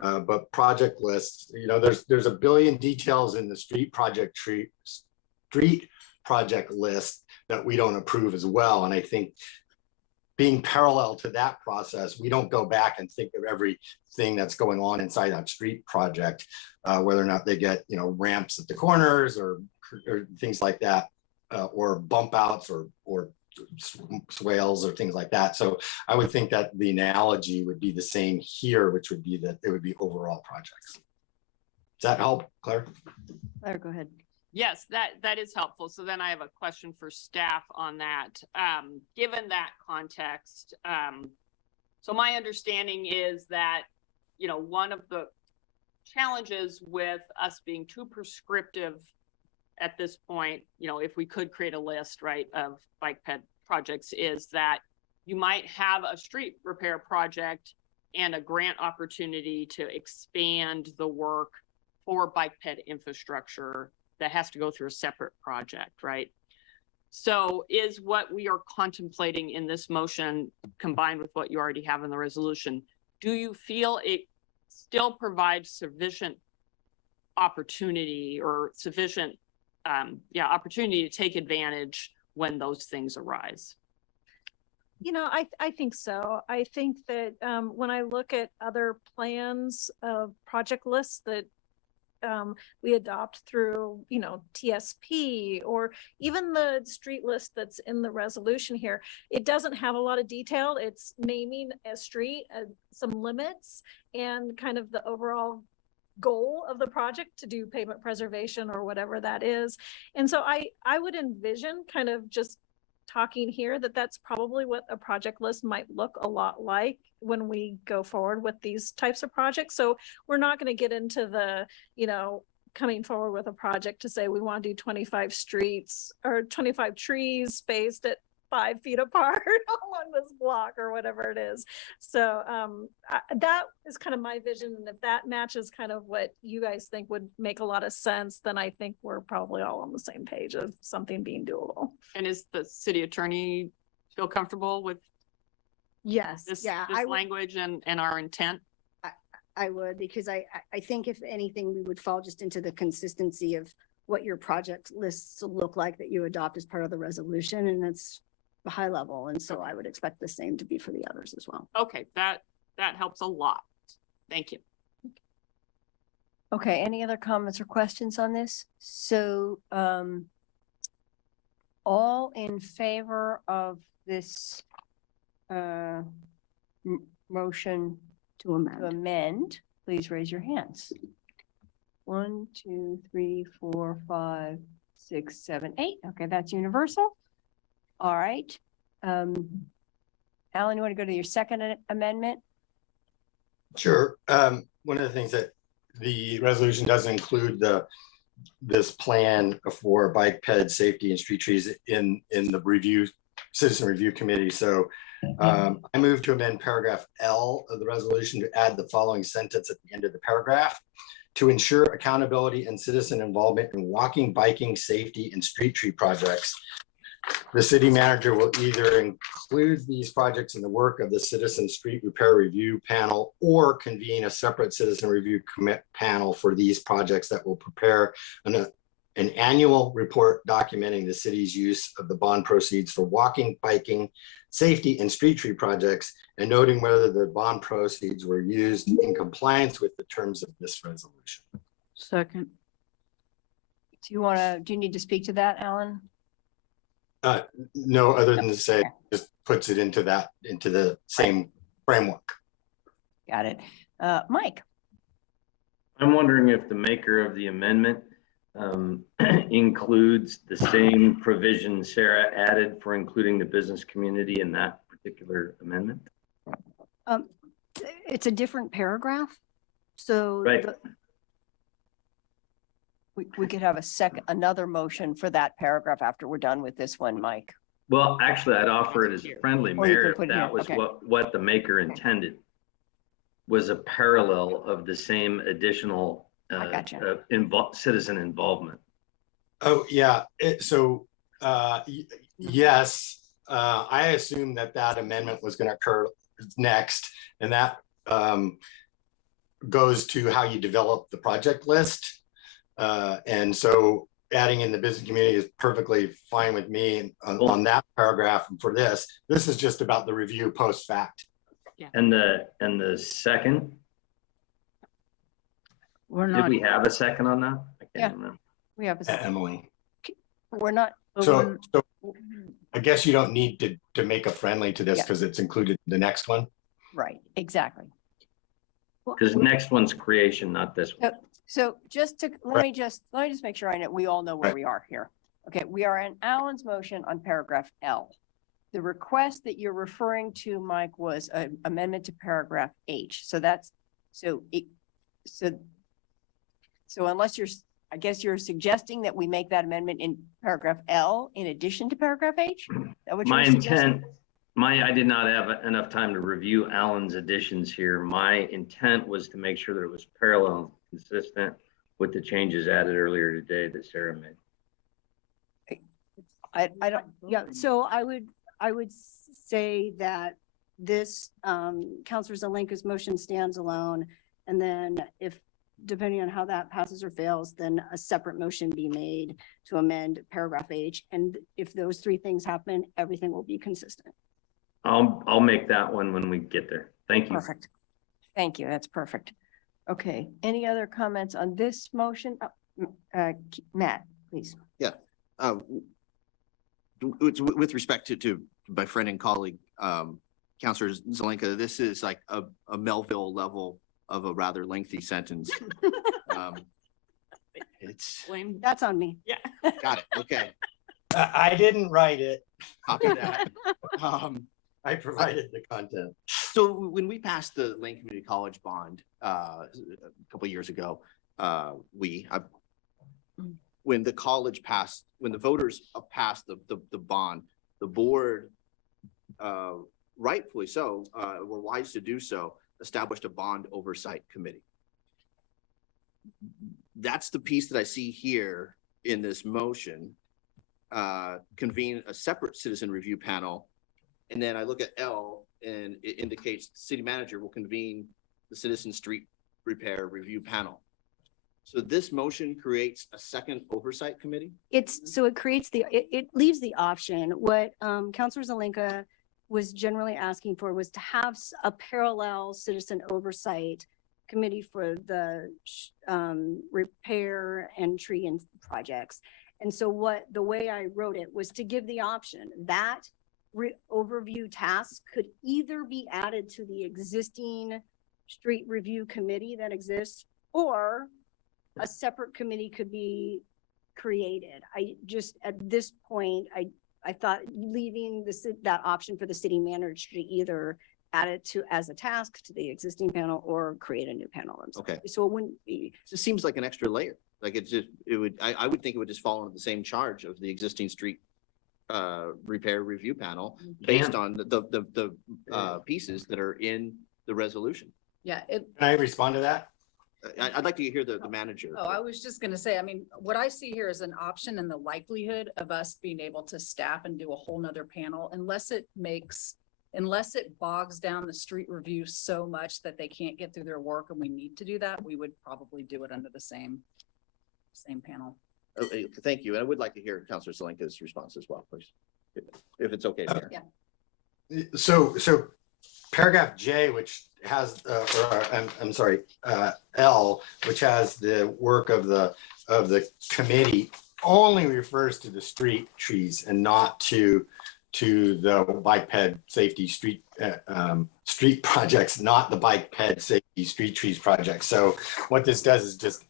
But project lists, you know, there's a billion details in the street project list that we don't approve as well. And I think being parallel to that process, we don't go back and think of everything that's going on inside that street project, whether or not they get, you know, ramps at the corners or things like that, or bump outs or swales or things like that. So I would think that the analogy would be the same here, which would be that it would be overall projects. Does that help, Claire? Claire, go ahead. Yes, that is helpful. So then I have a question for staff on that. Given that context, so my understanding is that, you know, one of the challenges with us being too prescriptive at this point, you know, if we could create a list, right, of bike ped projects, is that you might have a street repair project and a grant opportunity to expand the work for bike ped infrastructure that has to go through a separate project, right? So is what we are contemplating in this motion combined with what you already have in the resolution, do you feel it still provides sufficient opportunity or sufficient opportunity to take advantage when those things arise? I think so. I think that when I look at other plans of project lists that we adopt through, TSP or even the street list that's in the resolution here, it doesn't have a lot of detail. It's naming a street, some limits, and kind of the overall goal of the project to do pavement preservation or whatever that is. And so I would envision kind of just talking here that that's probably what a project list might look a lot like when we go forward with these types of projects. So we're not going to get into the, coming forward with a project to say we want to do 25 streets or 25 trees spaced at 5 feet apart along this block or whatever it is. So that is kind of my vision. And if that matches kind of what you guys think would make a lot of sense, then I think we're probably all on the same page of something being doable. And is the city attorney feel comfortable with Yes, this, yeah, this language and our intent? I would, because I think if anything, we would fall just into the consistency of what your project lists look like that you adopt as part of the resolution, and it's a high level. And so I would expect the same to be for the others as well. Okay, that helps a lot. Thank you. Okay, any other comments or questions on this? So, all in favor of this motion To amend. please raise your hands. 1, 2, 3, 4, 5, 6, 7, 8. Okay, that's universal. All right. Alan, you want to go to your second amendment? Sure. One of the things that the resolution does include this plan for bike ped safety and street trees in the citizen review committee. So I move to amend paragraph L of the resolution to add the following sentence at the end of the paragraph: to ensure accountability and citizen involvement in walking, biking, safety, and street tree projects. The city manager will either include these projects in the work of the Citizen Street Repair Review Panel or convene a separate citizen review panel for these projects that will prepare an annual report documenting the city's use of the bond proceeds for walking, biking, safety, and street tree projects, and noting whether the bond proceeds were used in compliance with the terms of this resolution. Second. Do you need to speak to that, Alan? No, other than to say, just puts it into the same framework. Got it. Mike? I'm wondering if the maker of the amendment includes the same provision Sarah added for including the business community in that particular amendment. It's a different paragraph. So Right. We could have another motion for that paragraph after we're done with this one, Mike. Well, actually, I'd offer it as a friendly Or you could mayor put if it here, that was okay. what the maker intended. Was a parallel of the same additional gotcha. Citizen involvement. Oh, yeah. Yes, I assumed that amendment was going to occur next, and that goes to how you develop the project list. And so adding in the business community is perfectly fine with me on that paragraph. And for this is just about the review post fact. Yeah. And the second, did we have a second on that? I can't remember. We have Emily. we're not. So I guess you don't need to make a friendly to this Yeah. because it's included in the next one. Right, exactly. Because next one's creation, not this one. So let me just make sure we all know where we are here. Okay, we are in Alan's motion on paragraph L. The request that you're referring to, Mike, was an amendment to paragraph H. So unless I guess you're suggesting that we make that amendment in paragraph L in addition to paragraph H? Is that what My you're suggesting? intent, I did not have enough time to review Alan's additions here. My intent was to make sure that it was parallel and consistent with the changes added earlier today that Sarah made. I don't, yeah, so I would say that this, Counselor Zelenka's motion stands alone. And then if, depending on how that passes or fails, then a separate motion be made to amend paragraph H. And if those three things happen, everything will be consistent. I'll make that one when we get there. Thank you. Perfect. Thank you. That's perfect. Okay, any other comments on this motion? Matt, please. Uh, with respect to my friend and colleague, Counselor Zelenka, this is like a Melville level of a rather lengthy sentence. It's, That's on me. got it, okay. I didn't write it. Copy that. I provided the content. So when we passed the Lane Community College bond a couple of years ago, when the college passed, when the voters passed the bond, the board, rightfully so, were wise to do so, established a bond oversight committee. That's the piece that I see here in this motion. Convene a separate citizen review panel. And then I look at L and it indicates the city manager will convene the citizen street repair review panel. So this motion creates a second oversight committee? So it creates it leaves the option. What Counselor Zelenka was generally asking for was to have a parallel citizen oversight committee for the repair and tree and projects. And so the way I wrote it was to give the option that overview tasks could either be added to the existing street review committee that exists, or a separate committee could be created. I just, at this point, I thought leaving that option for the city manager to either add it to as a task to the existing panel or create a new panel. Okay. So it wouldn't be. It just seems like an extra layer. Like I would think it would just fall under the same charge of the existing street repair review panel based on the pieces that are in the resolution. Yeah. Can I respond to that? I'd like to hear the manager. Oh, I was just gonna say, I mean, what I see here is an option and the likelihood of us being able to staff and do a whole nother panel, unless it bogs down the street review so much that they can't get through their work and we need to do that, we would probably do it under the same panel. Okay, thank you. And I would like to hear Councilor Zelenka's response as well, please, if it's okay. Mayor. Yeah. So paragraph J, which has, I'm sorry, L, which has the work of the committee, only refers to the street trees and not to the bike ped safety street projects, not the bike ped safety street trees project. So what this does is just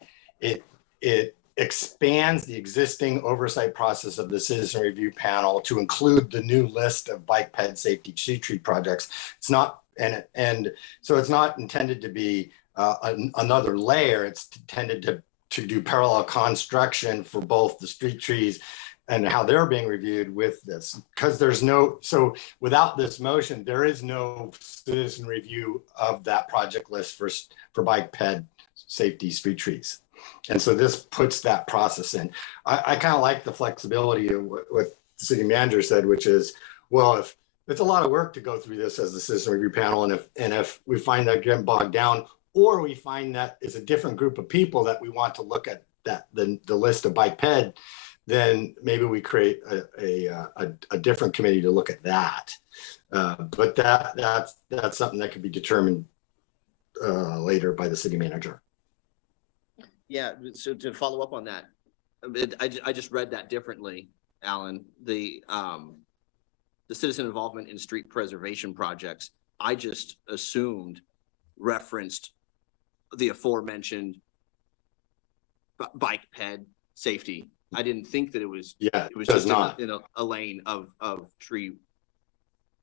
it expands the existing oversight process of the citizen review panel to include the new list of bike ped safety street tree projects. It's not, and so it's not intended to be another layer. It's intended to do parallel construction for both the street trees and how they're being reviewed with this, because so without this motion, there is no citizen review of that project list for bike ped safety street trees. And so this puts that process in. I kind of like the flexibility of what the city manager said, which is, well, if it's a lot of work to go through this as the citizen review panel, and if we find that getting bogged down, or we find that it's a different group of people that we want to look at the list of bike ped, then maybe we create a different committee to look at that. But that's something that could be determined later by the city manager. Yeah, so to follow up on that, I just read that differently, Alan. The citizen involvement in street preservation projects, I just assumed referenced the aforementioned bike ped safety. I didn't think that it was just not in a lane of tree.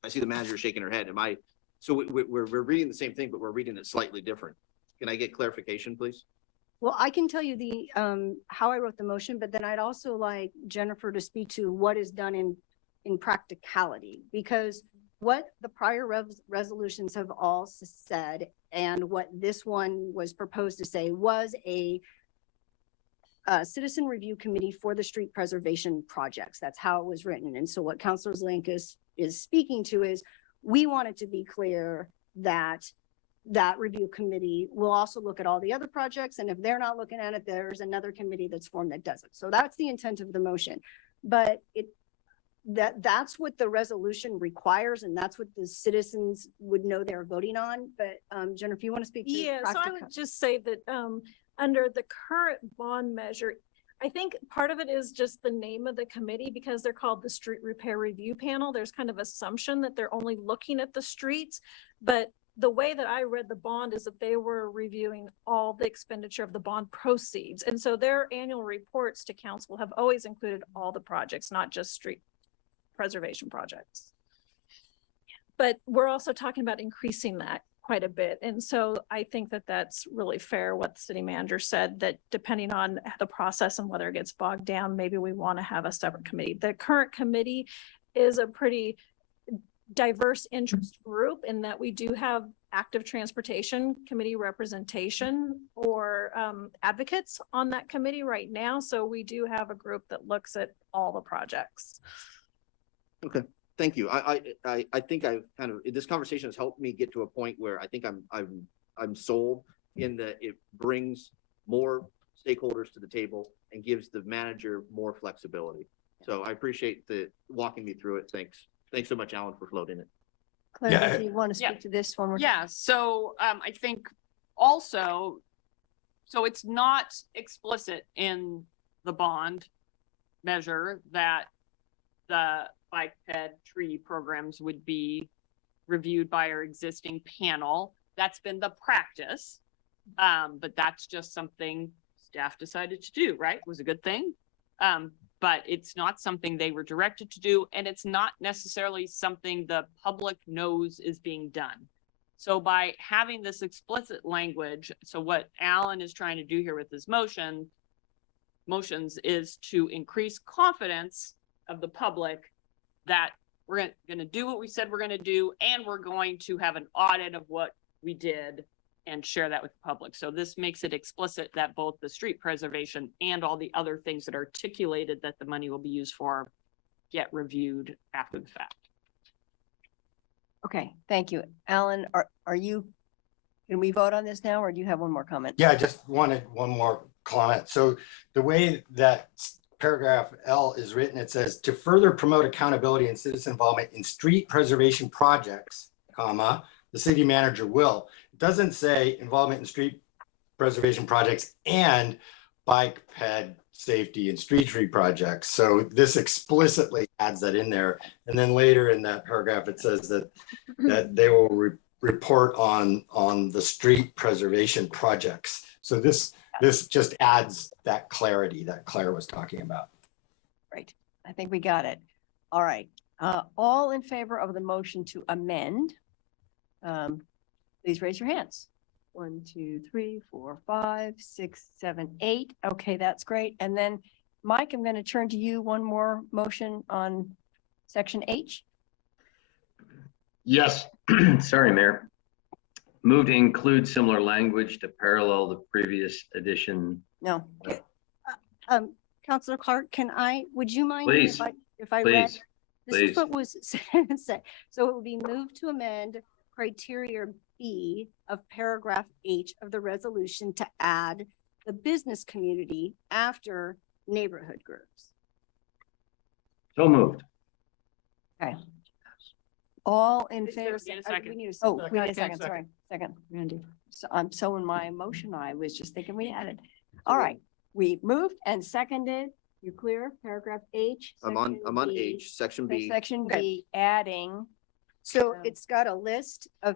I see the manager shaking her head. So we're reading the same thing, but we're reading it slightly different. Can I get clarification, please? Well, I can tell you how I wrote the motion, but then I'd also like Jennifer to speak to what is done in practicality, because what the prior resolutions have all said and what this one was proposed to say was a citizen review committee for the street preservation projects. That's how it was written. And so what Councilor Zelenka is speaking to is, we want it to be clear that review committee will also look at all the other projects. And if they're not looking at it, there's another committee that's formed that does it. So that's the intent of the motion. But that's what the resolution requires, and that's what the citizens would know they're voting on. But Jennifer, if you want to speak to Yeah, so I practical- would just say that under the current bond measure, I think part of it is just the name of the committee because they're called the Street Repair Review Panel. There's kind of assumption that they're only looking at the streets. But the way that I read the bond is that they were reviewing all the expenditure of the bond proceeds. And so their annual reports to council have always included all the projects, not just street preservation projects. But we're also talking about increasing that quite a bit. And so I think that that's really fair what the city manager said, that depending on the process and whether it gets bogged down, maybe we want to have a separate committee. The current committee is a pretty diverse interest group in that we do have active transportation committee representation or advocates on that committee right now. So we do have a group that looks at all the projects. Okay, thank you. I think I've kind of, this conversation has helped me get to a point where I think I'm sold in that it brings more stakeholders to the table and gives the manager more flexibility. So I appreciate the walking me through it. Thanks. Thanks so much, Alan, for floating it. Claire, do you want to Yeah. speak to this one more? Yeah, so I think also, so it's not explicit in the bond measure that the bike ped tree programs would be reviewed by our existing panel. That's been the practice. But that's just something staff decided to do, right? It was a good thing. But it's not something they were directed to do, and it's not necessarily something the public knows is being done. So by having this explicit language, so what Alan is trying to do here with his motions is to increase confidence of the public that we're going to do what we said we're going to do, and we're going to have an audit of what we did and share that with the public. So this makes it explicit that both the street preservation and all the other things that are articulated that the money will be used for get reviewed after the fact. Okay, thank you. Alan, can we vote on this now, or do you have one more comment? Yeah, I just wanted one more comment. So the way that paragraph L is written, it says to further promote accountability and citizen involvement in street preservation projects, comma, the city manager will. It doesn't say involvement in street preservation projects and bike ped safety and street tree projects. So this explicitly adds that in there. And then later in that paragraph, it says that they will report on the street preservation projects. So this just adds that clarity that Claire was talking about. Right, I think we got it. All right, all in favor of the motion to amend, please raise your hands. 1, 2, 3, 4, 5, 6, 7, 8. Okay, that's great. And then Mike, I'm going to turn to you. One more motion on section H. Yes, sorry, Mayor. Move to include similar language to parallel the previous edition. No. Counselor Clark, would you mind Please, if I read? please, This please. is what was said. So it would be moved to amend criteria B of paragraph H of the resolution to add the business community after neighborhood groups. So moved. Okay. All in Is there- favor? need a second. We need a second, Second. sorry, second. Randy. So in my motion, I was just thinking we added. All right, we moved and seconded. You clear? Paragraph H. I'm on section B. H, section B. Section Okay. B, adding. So Um, it's got a list of,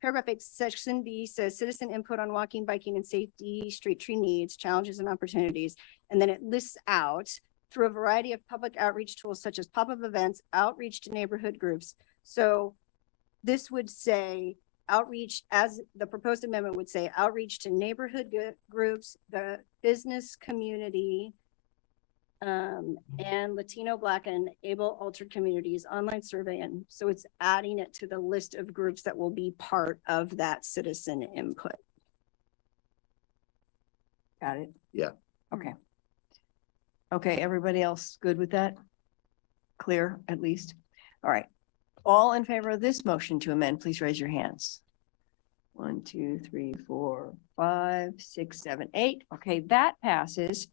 paragraph 8, section B says citizen input on walking, biking and safety, street tree needs, challenges and opportunities. And then it lists out through a variety of public outreach tools such as pop-up events, outreach to neighborhood groups. So this would say outreach, as the proposed amendment would say, outreach to neighborhood groups, the business community, and Latino, Black, and able altered communities online survey. And so it's adding it to the list of groups that will be part of that citizen input. Got it? Yeah. Okay. Okay, everybody else good with that? Clear, at least? All right. All in favor of this motion to amend, please raise your hands. 1, 2, 3, 4, 5, 6, 7, 8. Okay, that passes.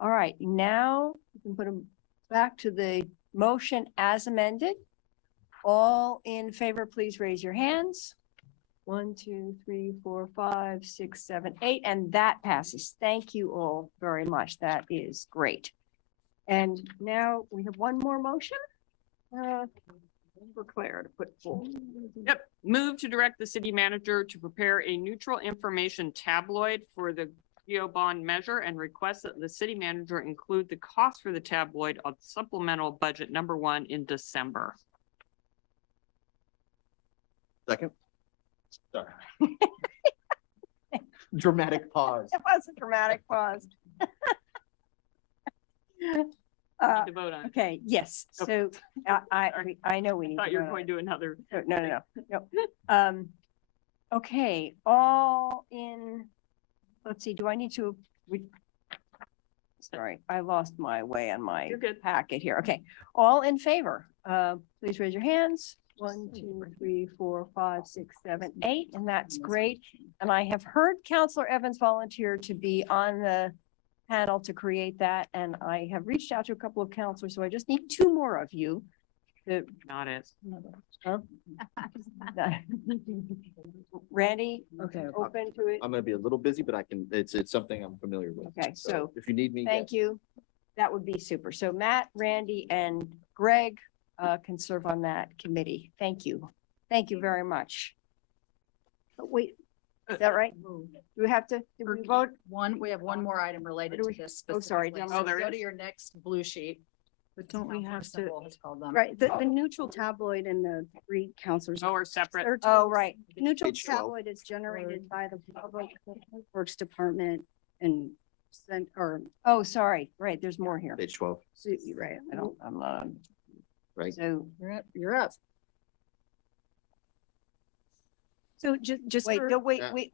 All right, now you can put a back to the motion as amended. All in favor, please raise your hands. 1, 2, 3, 4, 5, 6, 7, 8, and that passes. Thank you all very much. That is great. And now we have one more motion. For Claire to put forward. Yep. Move to direct the city manager to prepare a neutral information tabloid for the GEO bond measure and request that the city manager include the cost for the tabloid on supplemental budget number 1 in December. Second. Sorry. Dramatic pause. It was a dramatic pause. Need to vote on it. Okay, yes, so I know we need. Thought to you were vote on going it. to do another. No. Okay, all in, let's see, do I need to? Sorry, I lost my way on my You're good. packet here. Okay, all in favor, please raise your hands. 1, 2, 3, 4, 5, 6, 7, 8, and that's great. And I have heard Counselor Evans volunteer to be on the panel to create that, and I have reached out to a couple of counselors, so I just need 2 more of you. Not it. Huh? Randy, okay, open to it. I'm gonna be a little busy, but I can, it's something I'm familiar with. Okay, so if you need me. thank you. That would be super. So Matt, Randy, and Greg can serve on that committee. Thank you. Thank you very much. But wait, is that right? Do we have to, did we vote? We have one more item related do to we- this. oh, sorry, specifically. did I- So there Go is? to your next blue sheet. But don't we have to, Simple, it's called, Right, the neutral tabloid and the 3 counselors. Oh, we're separate. They're Oh, totally right. Neutral Page 12. tabloid is generated by the Public Works Department and sent, or, Oh, sorry. Right, there's more here. Page 12, so you're right. I'm not on. right? So, you're up. So just wait, for, no, wait, Yeah. wait.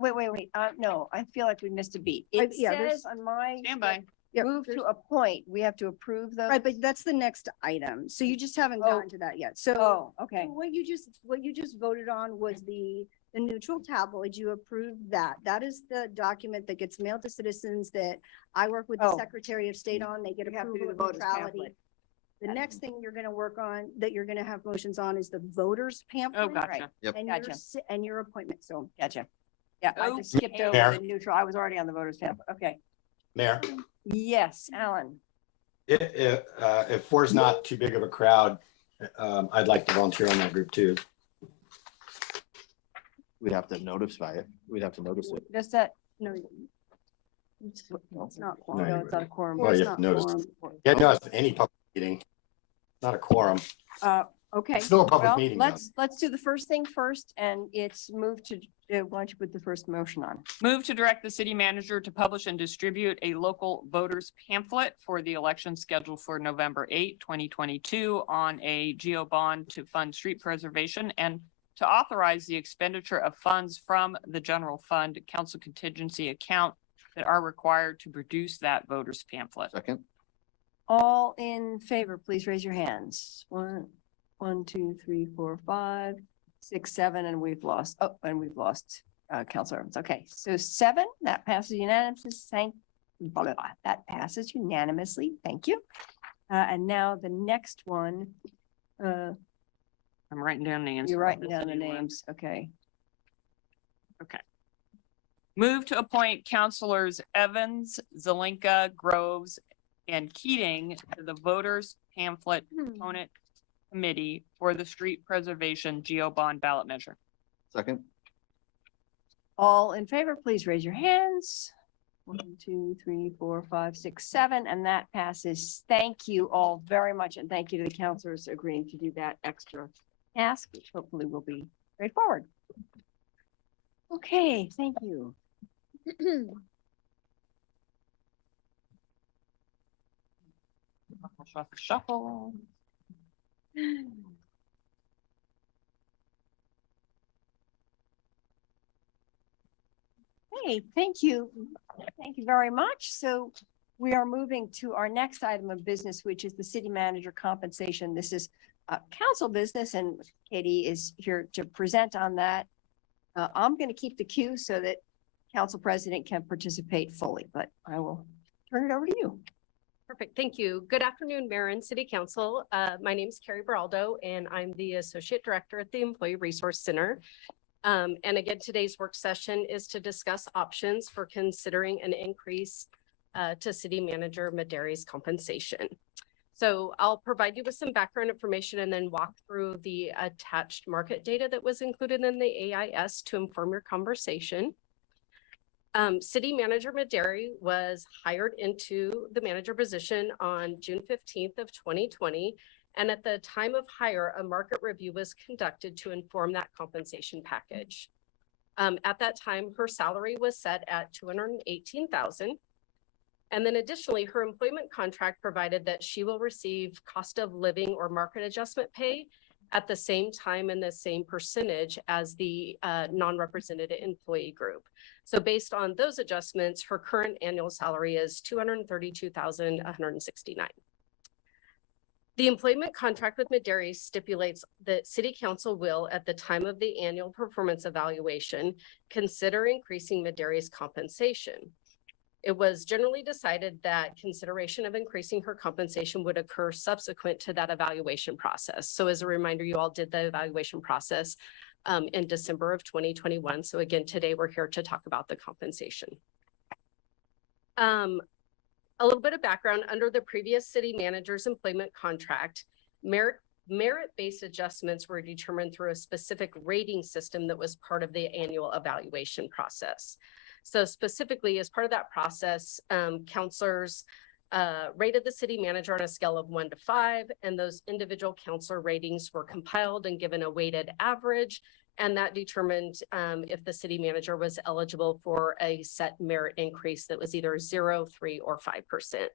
No, I feel like we missed a beat. I- It yeah, there's- says on my. Stand by. yeah, Move to appoint. We have to approve those. right, but that's the next item. So you just haven't Oh. gotten to that yet. So Oh, okay. what you just voted on was the neutral tabloid. You approved that. That is the document that gets mailed to citizens that I work with the Oh. Secretary of State on. They get We have to do approval the of voters neutrality. pamphlet. The next thing you're gonna work on, that you're gonna have motions on is the voters pamphlet. Oh, gotcha. Yep. And Gotcha. and your appointment. So Gotja. Yeah, I just skipped over Mayor. the neutral. I was already on the voters pamphlet. Okay. Mayor, Yes, Alan. if 4's not too big of a crowd, I'd like to volunteer on that group too. We'd have to notify it. We'd have to notice it. Does that, no. It's not no, quorum. it's not a quorum. Well, It's you not noticed. quorum. Yeah, no, it's any public meeting, not a quorum. Okay. Still a public Well, meeting. though. let's do the first thing first, and it's moved to, why don't you put the first motion on? Move to direct the city manager to publish and distribute a local voters pamphlet for the election scheduled for November 8, 2022 on a GEO bond to fund street preservation and to authorize the expenditure of funds from the general fund council contingency account that are required to produce that voters pamphlet. Second, All in favor, please raise your hands. 1, 2, 3, 4, 5, 6, 7, and we've lost, Counselor Evans. Okay, so 7, that passes unanimously. That passes unanimously. Thank you. And now the next one, I'm writing down names. you're for writing this down the anyway. names. Okay. Move to appoint counselors Evans, Zelinka, Groves, and Keating to the voters pamphlet component committee for the street preservation GEO bond ballot measure. second, All in favor, please raise your hands. 1, 2, 3, 4, 5, 6, 7, and that passes. Thank you all very much, and thank you to the counselors agreeing to do that extra task, which hopefully will be straightforward. Okay, thank you. Shuffle, shuffle. Hey, thank you. Thank you very much. So we are moving to our next item of business, which is the city manager compensation. This is council business, and Katie is here to present on that. I'm going to keep the cue so that council president can participate fully, but I will turn it over to you. Perfect. Thank you. Good afternoon, Mayor and City Council. My name is Carrie Baraldo, and I'm the Associate Director at the Employee Resource Center. And again, today's work session is to discuss options for considering an increase to City Manager Madari's compensation. So I'll provide you with some background information and then walk through the attached market data that was included in the AIS to inform your conversation. City Manager Madari was hired into the manager position on June 15th of 2020. And at the time of hire, a market review was conducted to inform that compensation package. At that time, her salary was set at $218,000. And then additionally, her employment contract provided that she will receive cost of living or market adjustment pay at the same time and the same percentage as the non-represented employee group. So based on those adjustments, her current annual salary is $232,169. The employment contract with Madari stipulates that City Council will, at the time of the annual performance evaluation, consider increasing Madari's compensation. It was generally decided that consideration of increasing her compensation would occur subsequent to that evaluation process. So as a reminder, you all did the evaluation process in December of 2021. So again, today we're here to talk about the compensation. A little bit of background: under the previous city manager's employment contract, merit-based adjustments were determined through a specific rating system that was part of the annual evaluation process. So specifically, as part of that process, counselors rated the city manager on a scale of 1 to 5, and those individual counselor ratings were compiled and given a weighted average, and that determined if the city manager was eligible for a set merit increase that was either 0, 3, or 5%.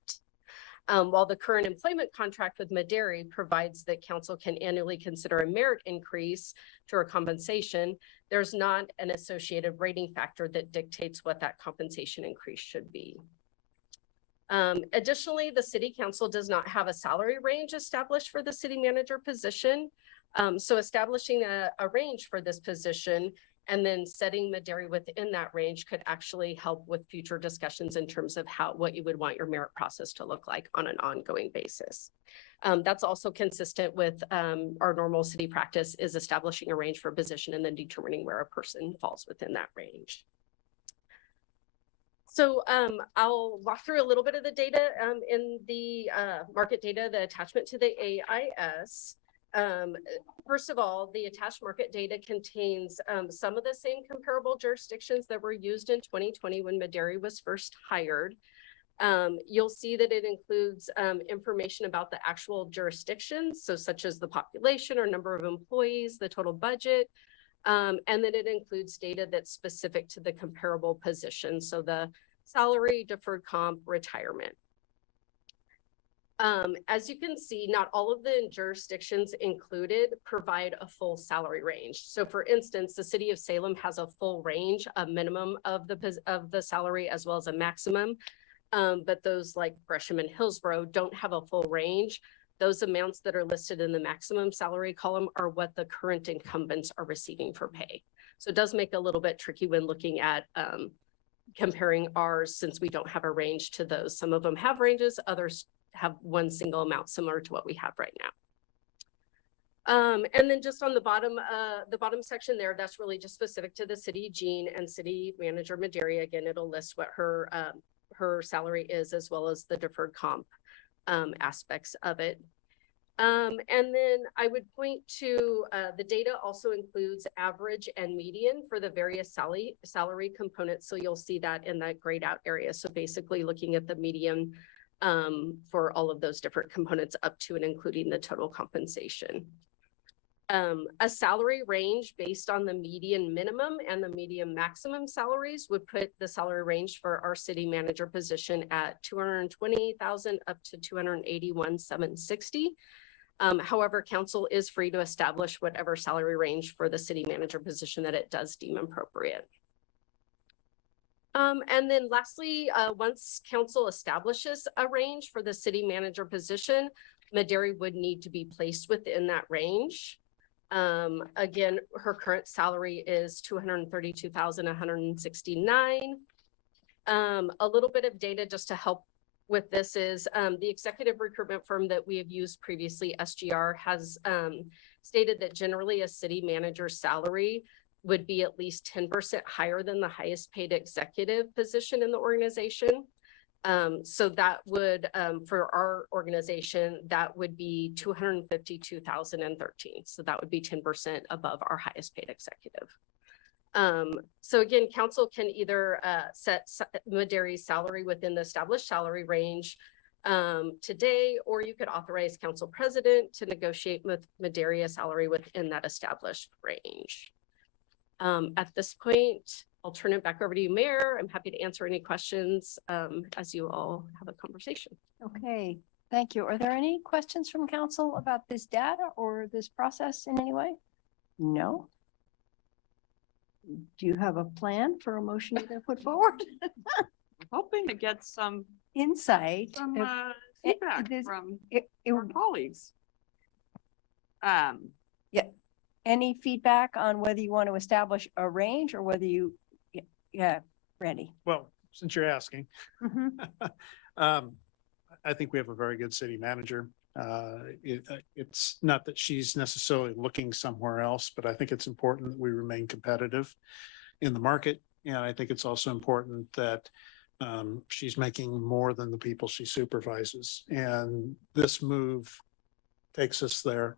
While the current employment contract with Madari provides that council can annually consider a merit increase to her compensation, there's not an associated rating factor that dictates what that compensation increase should be. Additionally, the city council does not have a salary range established for the city manager position. So establishing a range for this position and then setting Madari within that range could actually help with future discussions in terms of what you would want your merit process to look like on an ongoing basis. That's also consistent with our normal city practice, is establishing a range for a position and then determining where a person falls within that range. So I'll walk through a little bit of the data in the market data, the attachment to the AIS. First of all, the attached market data contains some of the same comparable jurisdictions that were used in 2020 when Madari was first hired. You'll see that it includes information about the actual jurisdictions, so such as the population or number of employees, the total budget, and then it includes data that's specific to the comparable position, so the salary, deferred comp, retirement. As you can see, not all of the jurisdictions included provide a full salary range. So for instance, the city of Salem has a full range, a minimum of the salary as well as a maximum. But those like Gresham and Hillsborough don't have a full range. Those amounts that are listed in the maximum salary column are what the current incumbents are receiving for pay. So it does make it a little bit tricky when looking at comparing ours, since we don't have a range to those. Some of them have ranges, others have one single amount similar to what we have right now. And then just on the bottom section there, that's really just specific to the city, Jean, and city manager Madari. Again, it'll list what her salary is, as well as the deferred comp aspects of it. And then I would point to the data also includes average and median for the various salary components. So you'll see that in that grayed out area. So basically looking at the median for all of those different components up to and including the total compensation. A salary range based on the median minimum and the median maximum salaries would put the salary range for our city manager position at $220,000 up to $281,760. However, council is free to establish whatever salary range for the city manager position that it does deem appropriate. And then lastly, once council establishes a range for the city manager position, Madari would need to be placed within that range. Again, her current salary is $232,169. A little bit of data just to help with this is the executive recruitment firm that we have used previously, SGR, has stated that generally a city manager's salary would be at least 10% higher than the highest paid executive position in the organization. So that would, for our organization, that would be 252,013. So that would be 10% above our highest paid executive. So again, council can either set Madari's salary within the established salary range today, or you could authorize council president to negotiate with Madari a salary within that established range. At this point, I'll turn it back over to you, Mayor. I'm happy to answer any questions as you all have a conversation. Okay, thank you. Are there any questions from council about this data or this process in any way? No? Do you have a plan for a motion to put forward? Hoping to get some Insight. feedback from our colleagues. Yeah. Any feedback on whether you want to establish a range or whether you, yeah, Randy? Well, since you're asking, Mhm. I think we have a very good city manager. It's not that she's necessarily looking somewhere else, but I think it's important that we remain competitive in the market. And I think it's also important that she's making more than the people she supervises. And this move takes us there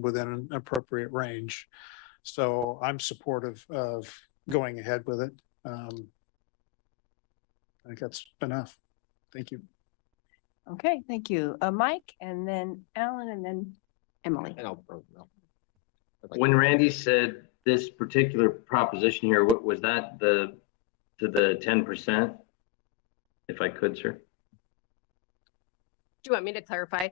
within an appropriate range. So I'm supportive of going ahead with it. I think that's enough. Thank you. Okay, thank you. Mike, and then Alan, and then Emily. When Randy said this particular proposition here, what was that to the 10%? If I could, sir. Do you want me to clarify?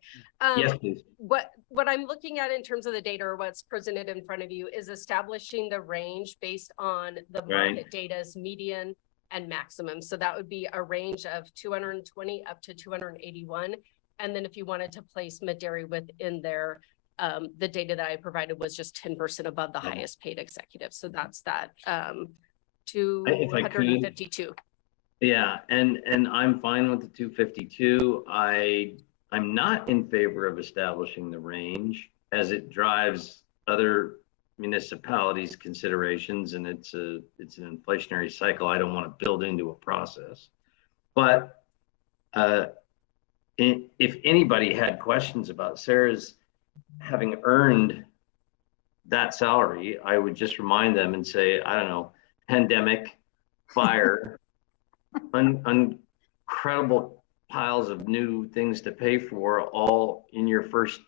Yes, please. What I'm looking at in terms of the data or what's presented in front of you is establishing the range based on the market data's median and maximum. So that would be a range of 220 up to 281. And then if you wanted to place Madari within there, the data that I provided was just 10% above the highest paid executive. So that's that 252. Yeah, and I'm fine with the 252. I'm not in favor of establishing the range as it drives other municipalities' considerations, and it's an inflationary cycle I don't want to build into a process. But if anybody had questions about Sarah's having earned that salary, I would just remind them and say, I don't know, pandemic, fire, incredible piles of new things to pay for all in your first,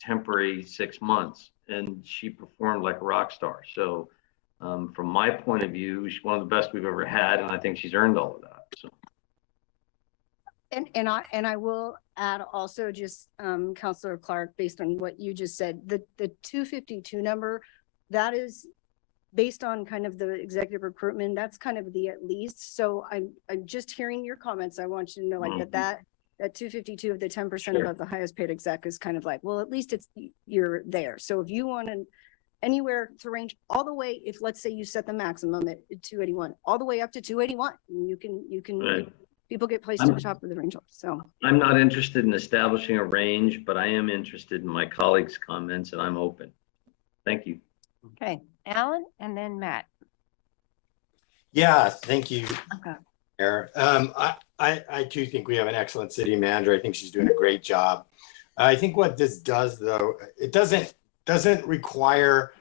temporary 6 months. And she performed like a rock star. So from my point of view, she's one of the best we've ever had. And I think she's earned all of that. So. And I will add also just, Councilor Clark, based on what you just said, the 252 number, that is based on kind of the executive recruitment, that's kind of the at least. So I'm just hearing your comments. I want you to know like that 252 of the 10% above the highest paid exec is kind of like, well, at least you're there. So if you want to anywhere to range all the way, if let's say you set the maximum at 281, all the way up to 281, you can people get placed at the top of the range. So I'm not interested in establishing a range, but I am interested in my colleagues' comments, and I'm open. Thank you. Okay, Alan, and then Matt. Yeah, thank you. Okay. Mayor. I too think we have an excellent city manager. I think she's doing a great job. I think what this does, though, it doesn't require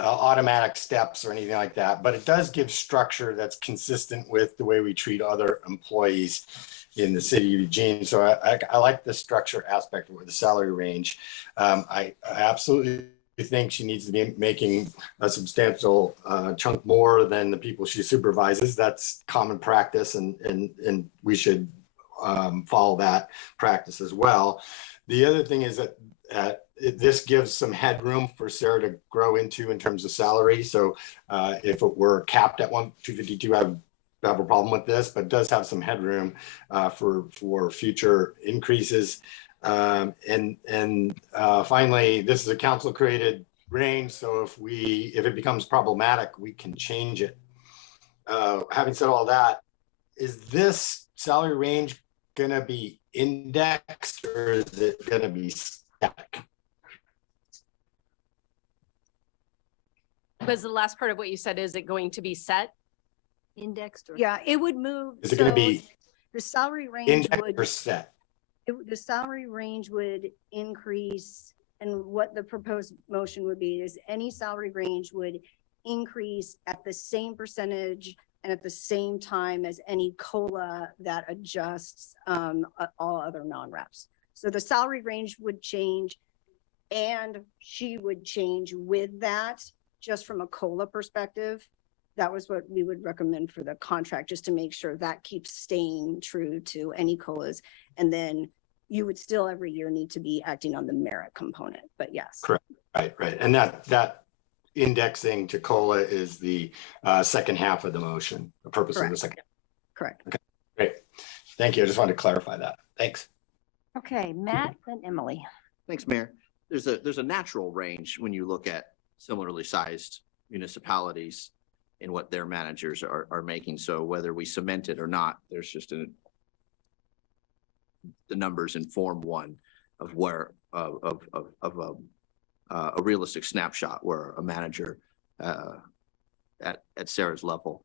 automatic steps or anything like that, but it does give structure that's consistent with the way we treat other employees in the city of Eugene. So I like the structure aspect of the salary range. I absolutely think she needs to be making a substantial chunk more than the people she supervises. That's common practice, and we should follow that practice as well. The other thing is that this gives some headroom for Sarah to grow into in terms of salary. So if it were capped at 252, I would have a problem with this, but it does have some headroom for future increases. Finally, this is a council created range. So if it becomes problematic, we can change it. Having said all that, is this salary range gonna be indexed or is it gonna be static? Was the last part of what you said, is it going to be set? Indexed or? Yeah, it would move. Is it gonna so be The salary range indexed or would, set? the salary range would increase, and what the proposed motion would be is any salary range would increase at the same percentage and at the same time as any COLA that adjusts all other non-reps. So the salary range would change and she would change with that, just from a COLA perspective. That was what we would recommend for the contract, just to make sure that keeps staying true to any COLAs. And then you would still every year need to be acting on the merit component, but yes. Correct. Right. And that indexing to COLA is the second half of the motion, the purpose of the Correct. second. Correct. Okay, great. Thank you. I just wanted to clarify that. Thanks. Okay, Matt and Emily. Thanks, Mayor. There's a natural range when you look at similarly sized municipalities in what their managers are making. So whether we cement it or not, there's just the numbers inform one of where of a realistic snapshot where a manager at Sarah's level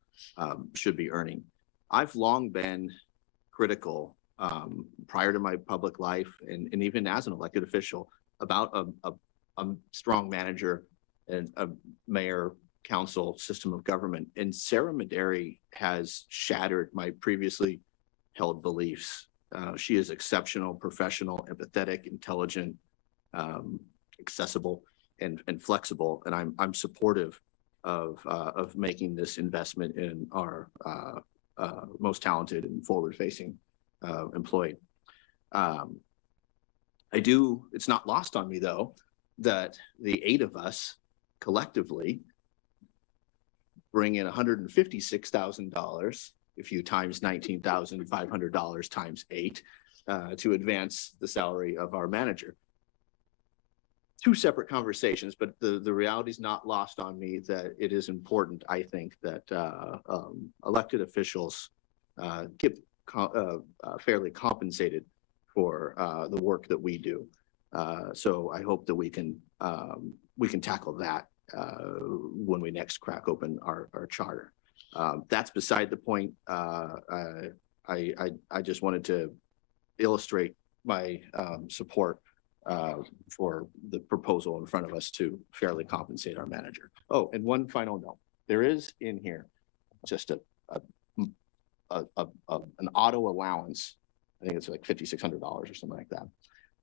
should be earning. I've long been critical prior to my public life and even as an elected official about a strong manager and a mayor council system of government. And Sarah Madari has shattered my previously held beliefs. She is exceptional, professional, empathetic, intelligent, accessible, and flexible. And I'm supportive of making this investment in our most talented and forward-facing employee. It's not lost on me though, that the 8 of us collectively bring in $156,000 if you times $19,500 times 8 to advance the salary of our manager. 2 separate conversations, but the reality is not lost on me that it is important, I think, that elected officials get fairly compensated for the work that we do. So I hope that we can tackle that when we next crack open our charter. That's beside the point. I just wanted to illustrate my support for the proposal in front of us to fairly compensate our manager. Oh, and one final note. There is in here just an auto allowance. I think it's like $5,600 or something like that.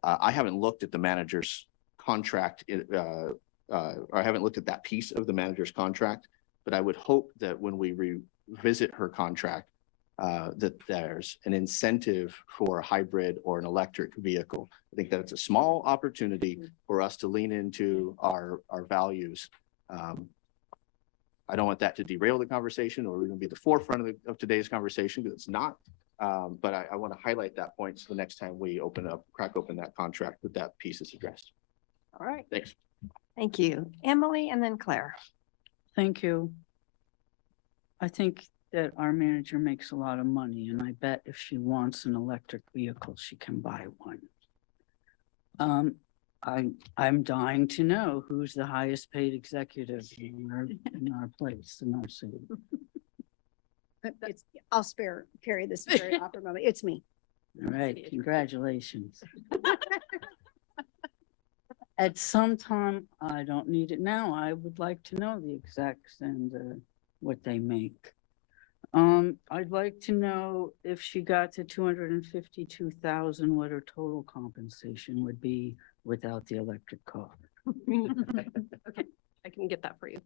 I haven't looked at the manager's contract, or I haven't looked at that piece of the manager's contract, but I would hope that when we revisit her contract, that there's an incentive for a hybrid or an electric vehicle. I think that it's a small opportunity for us to lean into our values. I don't want that to derail the conversation or even be the forefront of today's conversation, because it's not. But I want to highlight that point so the next time we crack open that contract, that piece is addressed. All right. Thanks. Thank you. Emily and then Claire. Thank you. I think that our manager makes a lot of money, and I bet if she wants an electric vehicle, she can buy one. I'm dying to know who's the highest paid executive in our place, in our city. I'll spare Carrie this very awkward moment. It's me. All right, congratulations. At some time, I don't need it now. I would like to know the execs and what they make. I'd like to know if she got to 252,000, what her total compensation would be without the electric car. Okay, I can get that for you.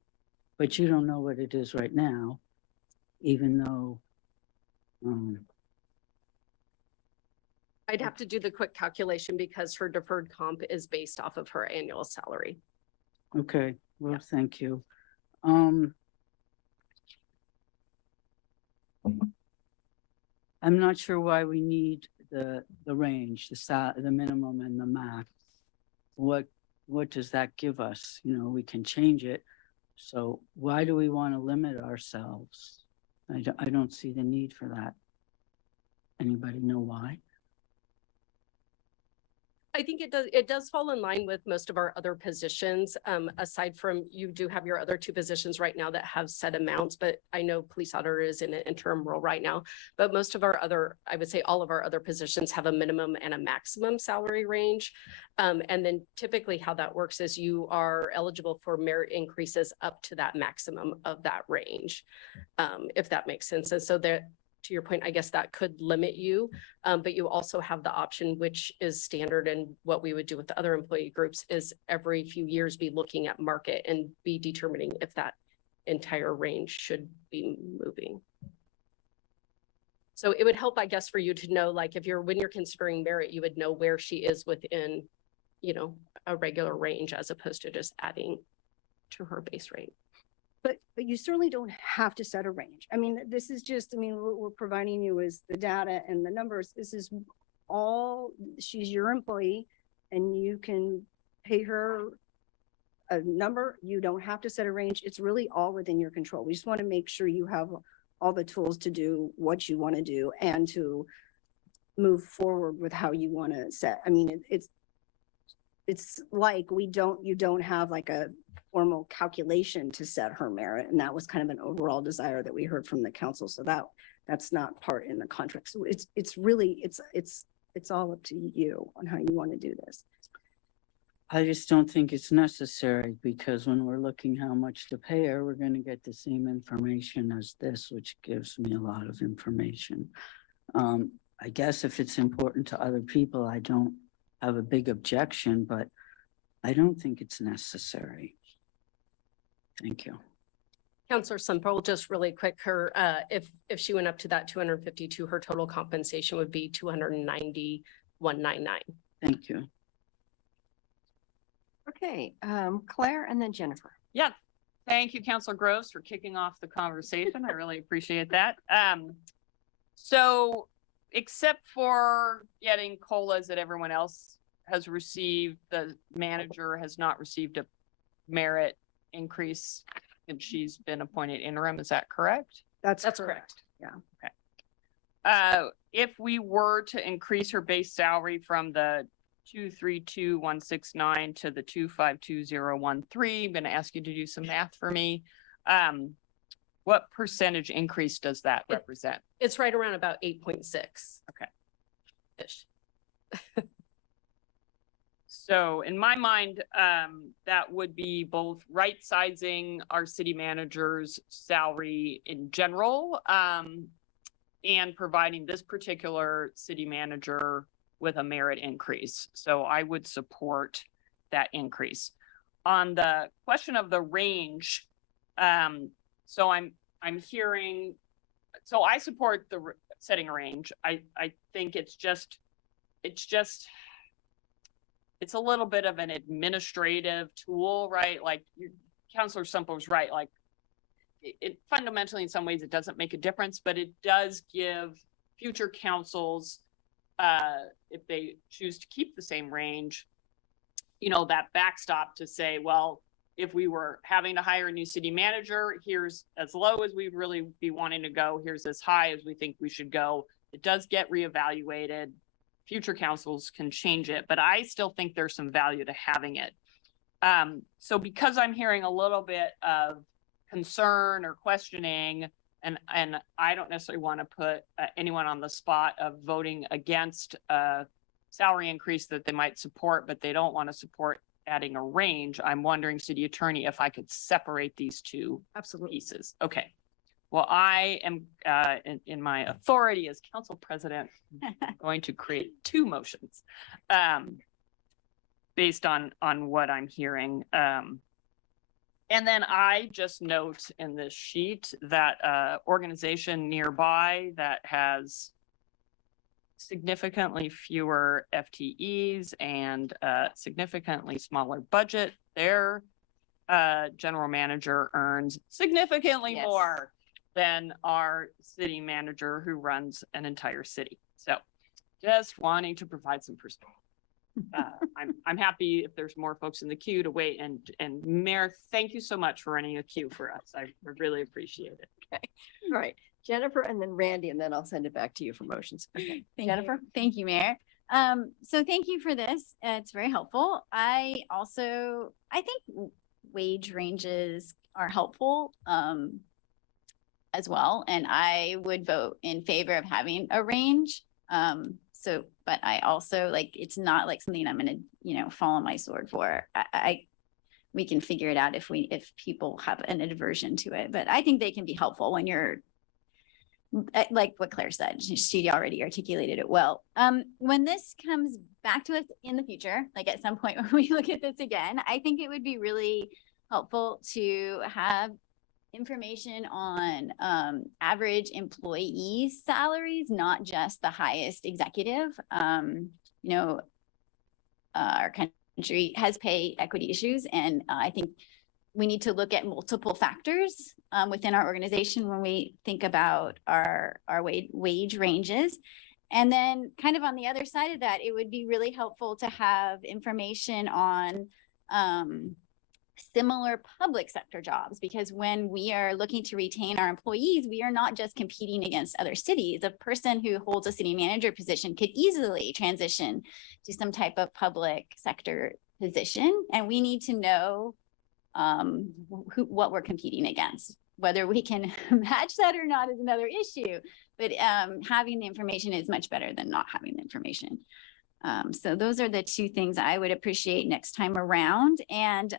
But you don't know what it is right now, even though I'd have to do the quick calculation because her deferred comp is based off of her annual salary. okay, well, thank you. I'm not sure why we need the range, the minimum and the max. What does that give us? You know, we can change it. So why do we want to limit ourselves? I don't see the need for that. Anybody know why? I think it does fall in line with most of our other positions. Aside from, you do have your other two positions right now that have set amounts, but I know police auditor is in an interim role right now. But most of our other, I would say all of our other positions have a minimum and a maximum salary range. And then typically how that works is you are eligible for merit increases up to that maximum of that range. If that makes sense. And so there, to your point, I guess that could limit you, but you also have the option, which is standard, and what we would do with the other employee groups is every few years be looking at market and be determining if that entire range should be moving. So it would help, I guess, for you to know, like, if when you're considering merit, you would know where she is within, you know, a regular range as opposed to just adding to her base rate. But you certainly don't have to set a range. I mean, this is just, I mean, what we're providing you is the data and the numbers. This is all, she's your employee and you can pay her a number. You don't have to set a range. It's really all within your control. We just want to make sure you have all the tools to do what you want to do and to move forward with how you want to set. I mean, it's like you don't have like a formal calculation to set her merit. And that was kind of an overall desire that we heard from the council. So that's not part in the contract. So it's really, it's all up to you on how you want to do this. I just don't think it's necessary because when we're looking how much to pay her, we're going to get the same information as this, which gives me a lot of information. I guess if it's important to other people, I don't have a big objection, but I don't think it's necessary. Thank you. Counselor Semple, just really quick, her, if she went up to that 252, her total compensation would be 290,199. Thank you. Okay, Claire and then Jennifer. Yeah, thank you, Counselor Groves, for kicking off the conversation. I really appreciate that. So except for getting COLAs that everyone else has received, the manager has not received a merit increase and she's been appointed interim. Is that correct? That's correct. Yeah. Okay. If we were to increase her base salary from the 232,169 to the 252,013, I'm going to ask you to do some math for me. What percentage increase does that represent? It's right around about 8.6. Okay. Ish. So in my mind, that would be both right sizing our city manager's salary in general, and providing this particular city manager with a merit increase. So I would support that increase. On the question of the range, so I'm hearing, so I support the setting a range. I think it's a little bit of an administrative tool, right? Like Counselor Semple's right. Like it fundamentally, in some ways, it doesn't make a difference, but it does give future councils, if they choose to keep the same range, you know, that backstop to say, well, if we were having to hire a new city manager, here's as low as we really be wanting to go. Here's as high as we think we should go. It does get reevaluated. Future councils can change it, but I still think there's some value to having it. So because I'm hearing a little bit of concern or questioning, and I don't necessarily want to put anyone on the spot of voting against a salary increase that they might support, but they don't want to support adding a range. I'm wondering, City Attorney, if I could separate these two pieces. Okay. Well, I am in my authority as council president going to create two motions based on what I'm hearing. And then I just note in this sheet that organization nearby that has significantly fewer FTEs and significantly smaller budget, their general manager earns significantly more than our city manager who runs an entire city. So just wanting to provide some perspective. I'm happy if there's more folks in the queue to wait, and Mayor, thank you so much for running a queue for us. I really appreciate it. Okay. All right. Jennifer and then Randy, and then I'll send it back to you for motions. Okay. Thank Jennifer? you. Thank you, Mayor. So thank you for this. It's very helpful. I think wage ranges are helpful, as well. And I would vote in favor of having a range. But I also it's not like something I'm gonna, fall on my sword for. We can figure it out if people have an aversion to it, but I think they can be helpful when you're like what Claire said, she already articulated it well. When this comes back to us in the future, like at some point when we look at this again, I think it would be really helpful to have information on average employee salaries, not just the highest executive. Our country has pay equity issues, and I think we need to look at multiple factors within our organization when we think about our wage ranges. And then kind of on the other side of that, it would be really helpful to have information on similar public sector jobs, because when we are looking to retain our employees, we are not just competing against other cities. A person who holds a city manager position could easily transition to some type of public sector position, and we need to know what we're competing against. Whether we can match that or not is another issue, but having the information is much better than not having the information. So those are the two things I would appreciate next time around. And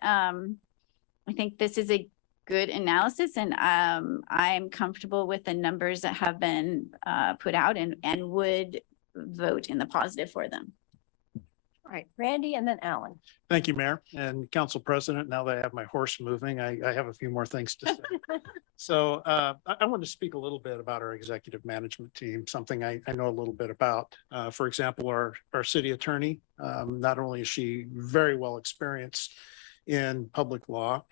I think this is a good analysis, and I'm comfortable with the numbers that have been put out and would vote in the positive for them. All right, Randy and then Alan. Thank you, Mayor and Council President. Now that I have my horse moving, I have a few more things to say. So I want to speak a little bit about our executive management team, something I know a little bit about. For example, our city attorney, not only is she very well experienced in public law,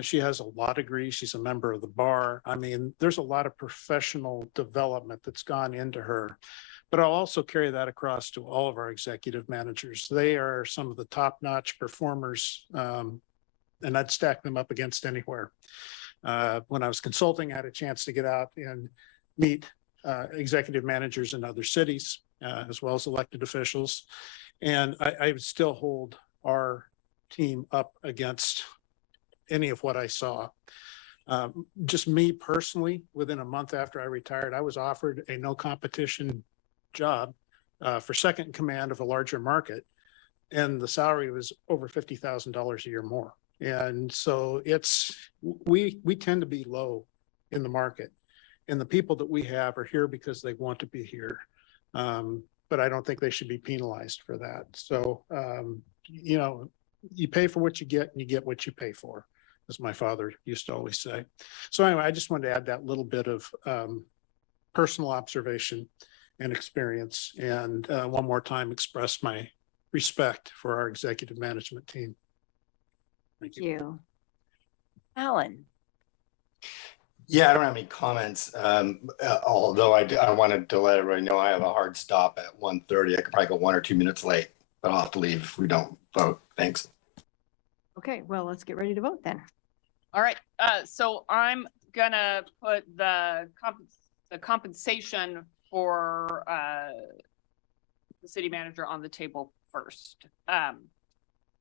she has a law degree. She's a member of the bar. I mean, there's a lot of professional development that's gone into her. But I'll also carry that across to all of our executive managers. They are some of the top-notch performers, and I'd stack them up against anywhere. When I was consulting, I had a chance to get out and meet executive managers in other cities, as well as elected officials. And I would still hold our team up against any of what I saw. Just me personally, within a month after I retired, I was offered a no competition job for second in command of a larger market, and the salary was over $50,000 a year more. And so we tend to be low in the market, and the people that we have are here because they want to be here. But I don't think they should be penalized for that. So you pay for what you get, and you get what you pay for, as my father used to always say. So anyway, I just wanted to add that little bit of personal observation and experience, and one more time express my respect for our executive management team. Thank you. Alan. Yeah, I don't have any comments. Although I wanted to let everybody know I have a hard stop at 1:30. I could probably go 1 or 2 minutes late, but I'll have to leave if we don't vote. Thanks. Okay, well, let's get ready to vote then. All right, so I'm gonna put the compensation for the city manager on the table first.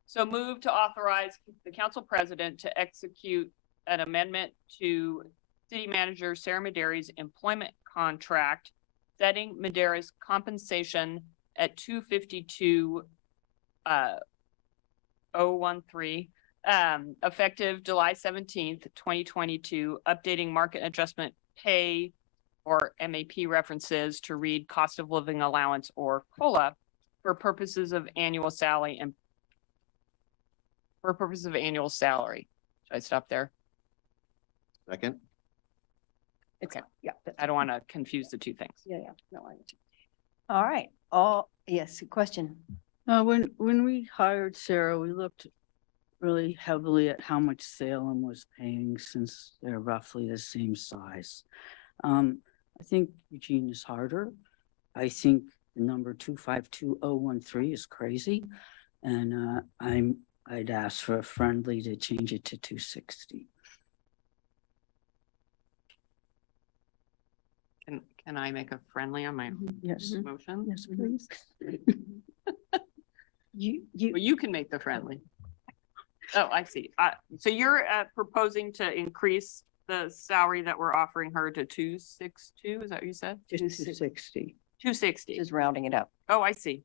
So move to authorize the council president to execute an amendment to city manager Sarah Madari's employment contract, setting Madari's compensation at $252,013, effective July 17th, 2022, updating market adjustment pay or MAP references to read cost of living allowance or COLA for purposes of annual salary and for purposes of annual salary. Should I stop there? Second. Okay, yeah. I don't want to confuse the two things. Yeah. No, all right. Yes, question. When we hired Sarah, we looked really heavily at how much Salem was paying, since they're roughly the same size. I think Eugene is harder. I think the number 252,013 is crazy. And I'd ask for a friendly to change it to 260. Can I make a friendly on my Yes, motion? yes, please. Well, you can make the friendly. Oh, I see. So you're proposing to increase the salary that we're offering her to 262, is that what you said? 260. 260. Just rounding it up. Oh, I see.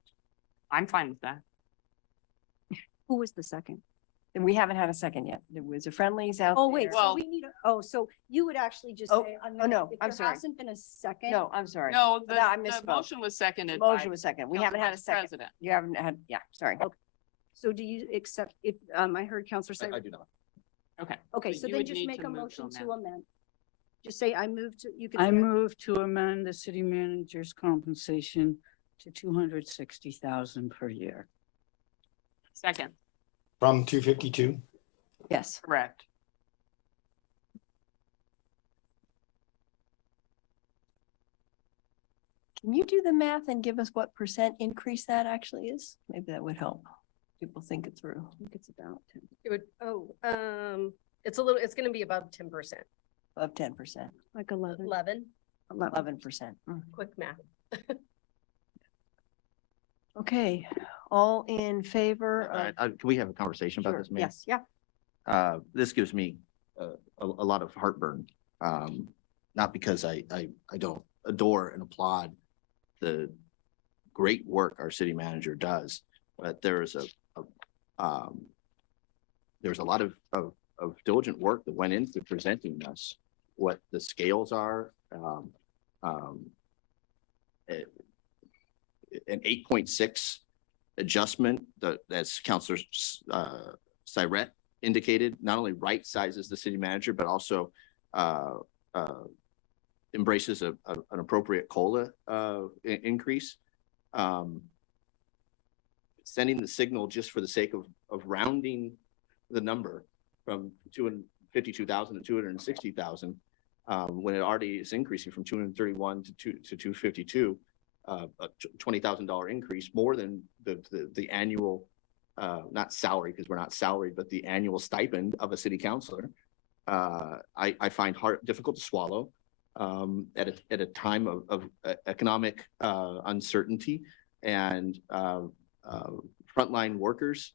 I'm fine with that. Who was the second? And we haven't had a second yet. There was a friendlies out there. Oh, wait, so Well- we need, so you would actually just Oh, say. oh, no, if I'm there sorry. Hasn't been a second. No, I'm sorry. No, No, I the misspoke. motion was seconded. Motion by was second. We Council haven't had a Vice second. President. You haven't had, yeah, sorry. So do you accept, if, I heard Counselor say. I do not. Okay. Okay, So so you then would just need make to a move to motion to amend. amend. Just say, I move to, you can. I say- move to amend the city manager's compensation to 260,000 per year. Second, From 252. Yes. correct. Can you do the math and give us what percent increase that actually is? Maybe that would help people think it through. I think it's about 10. It would, it's gonna be above 10%, Of 10%, Like 11. 11%. quick math. Okay, all in favor of, Can we have a conversation about Sure, this, Mayor? yes, yeah. This gives me a lot of heartburn. Not because I don't adore and applaud the great work our city manager does, but there's a lot of diligent work that went into presenting us what the scales are. An 8.6 adjustment that's Councilor Syret indicated, not only right sizes the city manager, but also embraces an appropriate COLA increase. Sending the signal just for the sake of rounding the number from 252,000 to 260,000, when it already is increasing from 231 to 252, a $20,000 increase, more than the annual, not salary, because we're not salaried, but the annual stipend of a city councilor. I find difficult to swallow at a time of economic uncertainty, and frontline workers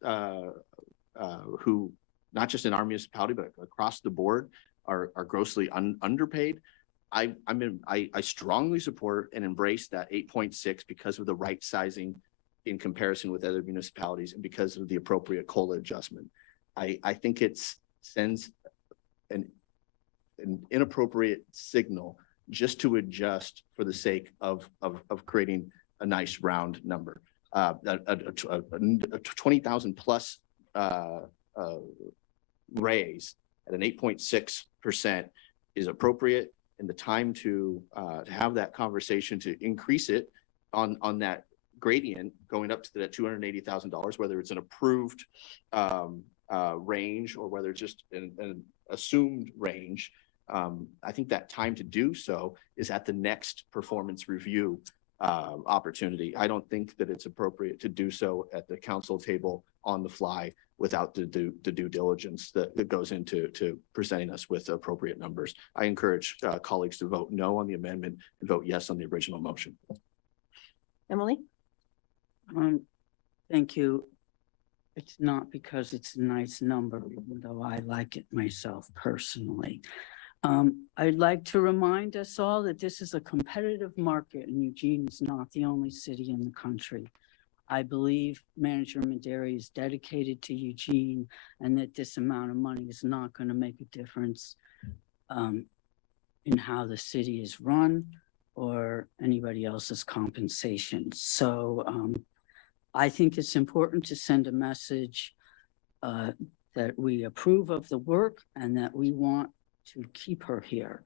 who, not just in our municipality, but across the board, are grossly underpaid. I strongly support and embrace that 8.6 because of the right sizing in comparison with other municipalities and because of the appropriate COLA adjustment. I think it sends an inappropriate signal just to adjust for the sake of creating a nice round number. A 20,000 plus raise at an 8.6% is appropriate, and the time to have that conversation to increase it on that gradient going up to that $280,000, whether it's an approved range or whether it's just an assumed range. I think that time to do so is at the next performance review opportunity. I don't think that it's appropriate to do so at the council table on the fly without the due diligence that goes into presenting us with appropriate numbers. I encourage colleagues to vote no on the amendment and vote yes on the original motion. Emily? Thank you. It's not because it's a nice number, even though I like it myself personally. I'd like to remind us all that this is a competitive market and Eugene is not the only city in the country. I believe Manager Madari is dedicated to Eugene and that this amount of money is not going to make a difference in how the city is run or anybody else's compensation. So I think it's important to send a message that we approve of the work and that we want to keep her here.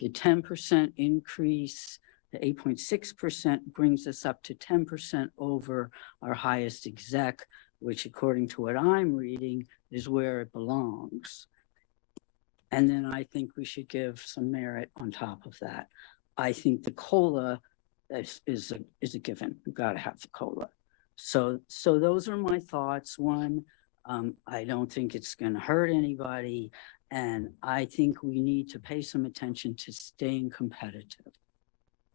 The 10% increase, the 8.6% brings us up to 10% over our highest exec, which according to what I'm reading is where it belongs. And then I think we should give some merit on top of that. I think the COLA is a given. We've got to have the COLA. So those are my thoughts. One, I don't think it's going to hurt anybody. And I think we need to pay some attention to staying competitive.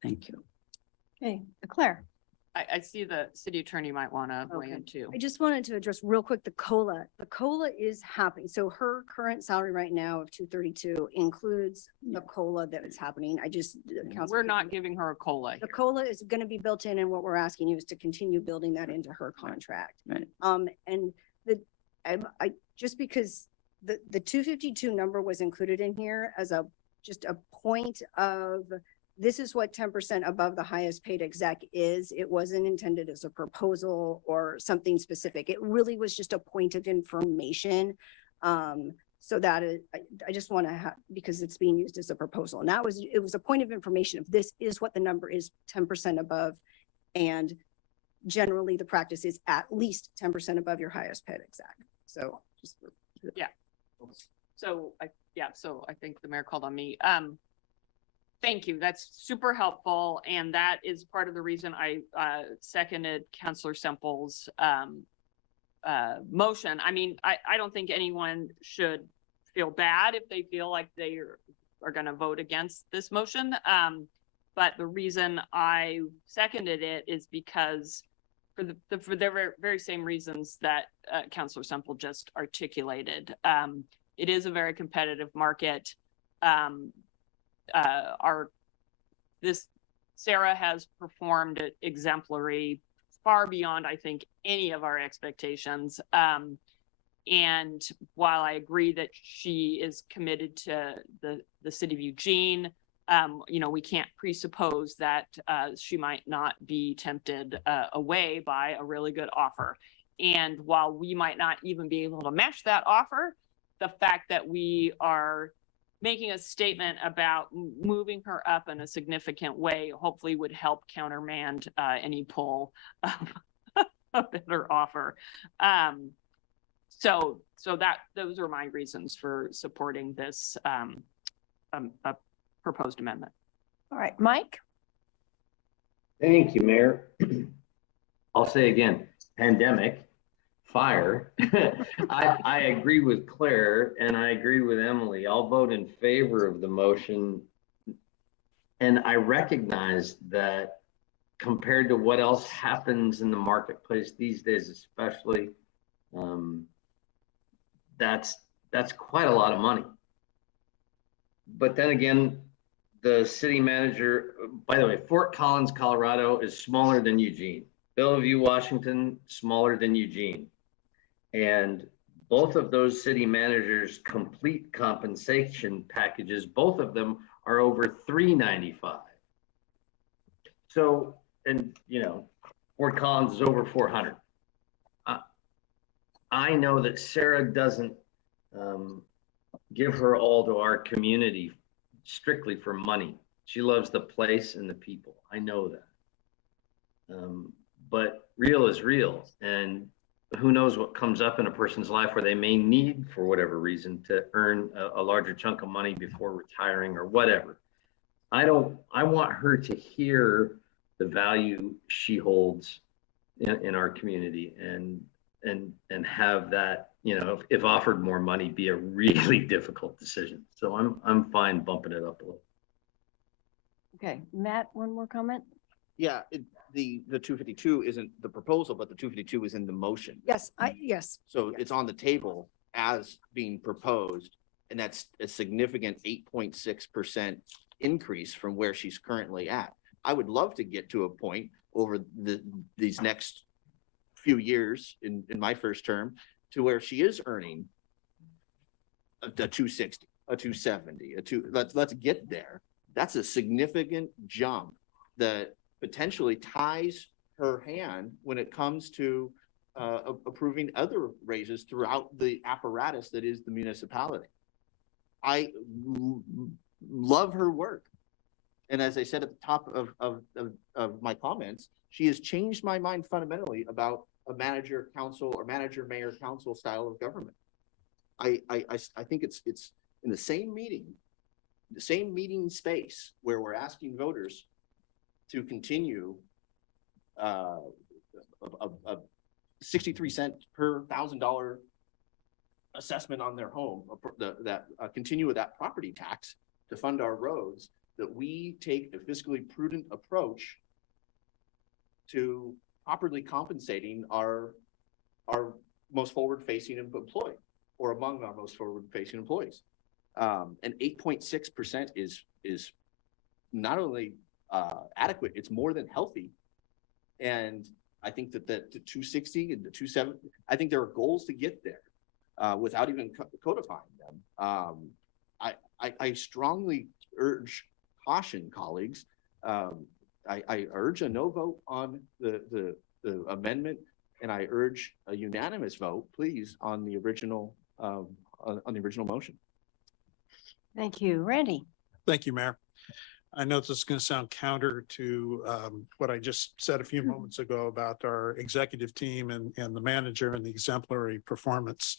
Thank you. Okay, Claire. I see the city attorney might want to weigh Okay. in too. I just wanted to address real quick the COLA. The COLA is happening. So her current salary right now of 232 includes the COLA that is happening. I just. We're not giving her a COLA The here. COLA is going to be built in, and what we're asking you is to continue building that into her contract. Right. And I just because the 252 number was included in here as just a point of, this is what 10% above the highest paid exec is. It wasn't intended as a proposal or something specific. It really was just a point of information. So that is, I just want to have, because it's being used as a proposal. And it was a point of information. If this is what the number is, 10% above. And generally the practice is at least 10% above your highest paid exec. So just. Yeah. So I think the mayor called on me. Thank you. That's super helpful. And that is part of the reason I seconded Counselor Semple's motion. I mean, I don't think anyone should feel bad if they feel like they are going to vote against this motion. But the reason I seconded it is because for the very same reasons that Counselor Semple just articulated. It is a very competitive market. Sarah has performed exemplary, far beyond, I think, any of our expectations. And while I agree that she is committed to the city of Eugene, we can't presuppose that she might not be tempted away by a really good offer. And while we might not even be able to match that offer, the fact that we are making a statement about moving her up in a significant way, hopefully would help countermand any pull of a better offer. So those are my reasons for supporting this proposed amendment. All right, Mike? Thank you, Mayor. I'll say again, pandemic, fire. I agree with Claire and I agree with Emily. I'll vote in favor of the motion. And I recognize that compared to what else happens in the marketplace these days, especially, that's quite a lot of money. But then again, the city manager, by the way, Fort Collins, Colorado is smaller than Eugene. Bellevue, Washington, smaller than Eugene. And both of those city managers' complete compensation packages, both of them are over $395. So, and Fort Collins is over 400. I know that Sarah doesn't give her all to our community strictly for money. She loves the place and the people. I know that. But real is real. And who knows what comes up in a person's life where they may need, for whatever reason, to earn a larger chunk of money before retiring or whatever. I want her to hear the value she holds in our community and have that, if offered more money, be a really difficult decision. So I'm fine bumping it up a little. Okay, Matt, one more comment? Yeah, the 252 isn't the proposal, but the 252 is in the motion. Yes, yes. So it's on the table as being proposed, and that's a significant 8.6% increase from where she's currently at. I would love to get to a point over these next few years in my first term to where she is earning a 260, a 270, let's get there. That's a significant jump that potentially ties her hand when it comes to approving other raises throughout the apparatus that is the municipality. I love her work. And as I said at the top of my comments, she has changed my mind fundamentally about a manager council or manager mayor council style of government. I think it's in the same meeting space where we're asking voters to continue a 63-cent per $1,000 assessment on their home, continue with that property tax to fund our roads. that we take a fiscally prudent approach to properly compensating our most forward-facing employee, or among our most forward-facing employees. And 8.6% is not only adequate, it's more than healthy. And I think that the 260 and the 270, I think there are goals to get there without even codifying them. I strongly urge caution, colleagues. I urge a no vote on the amendment, and I urge a unanimous vote, please, on the original motion. Thank you. Randy? Thank you, Mayor. I know this is going to sound counter to what I just said a few moments ago about our executive team and the manager and the exemplary performance.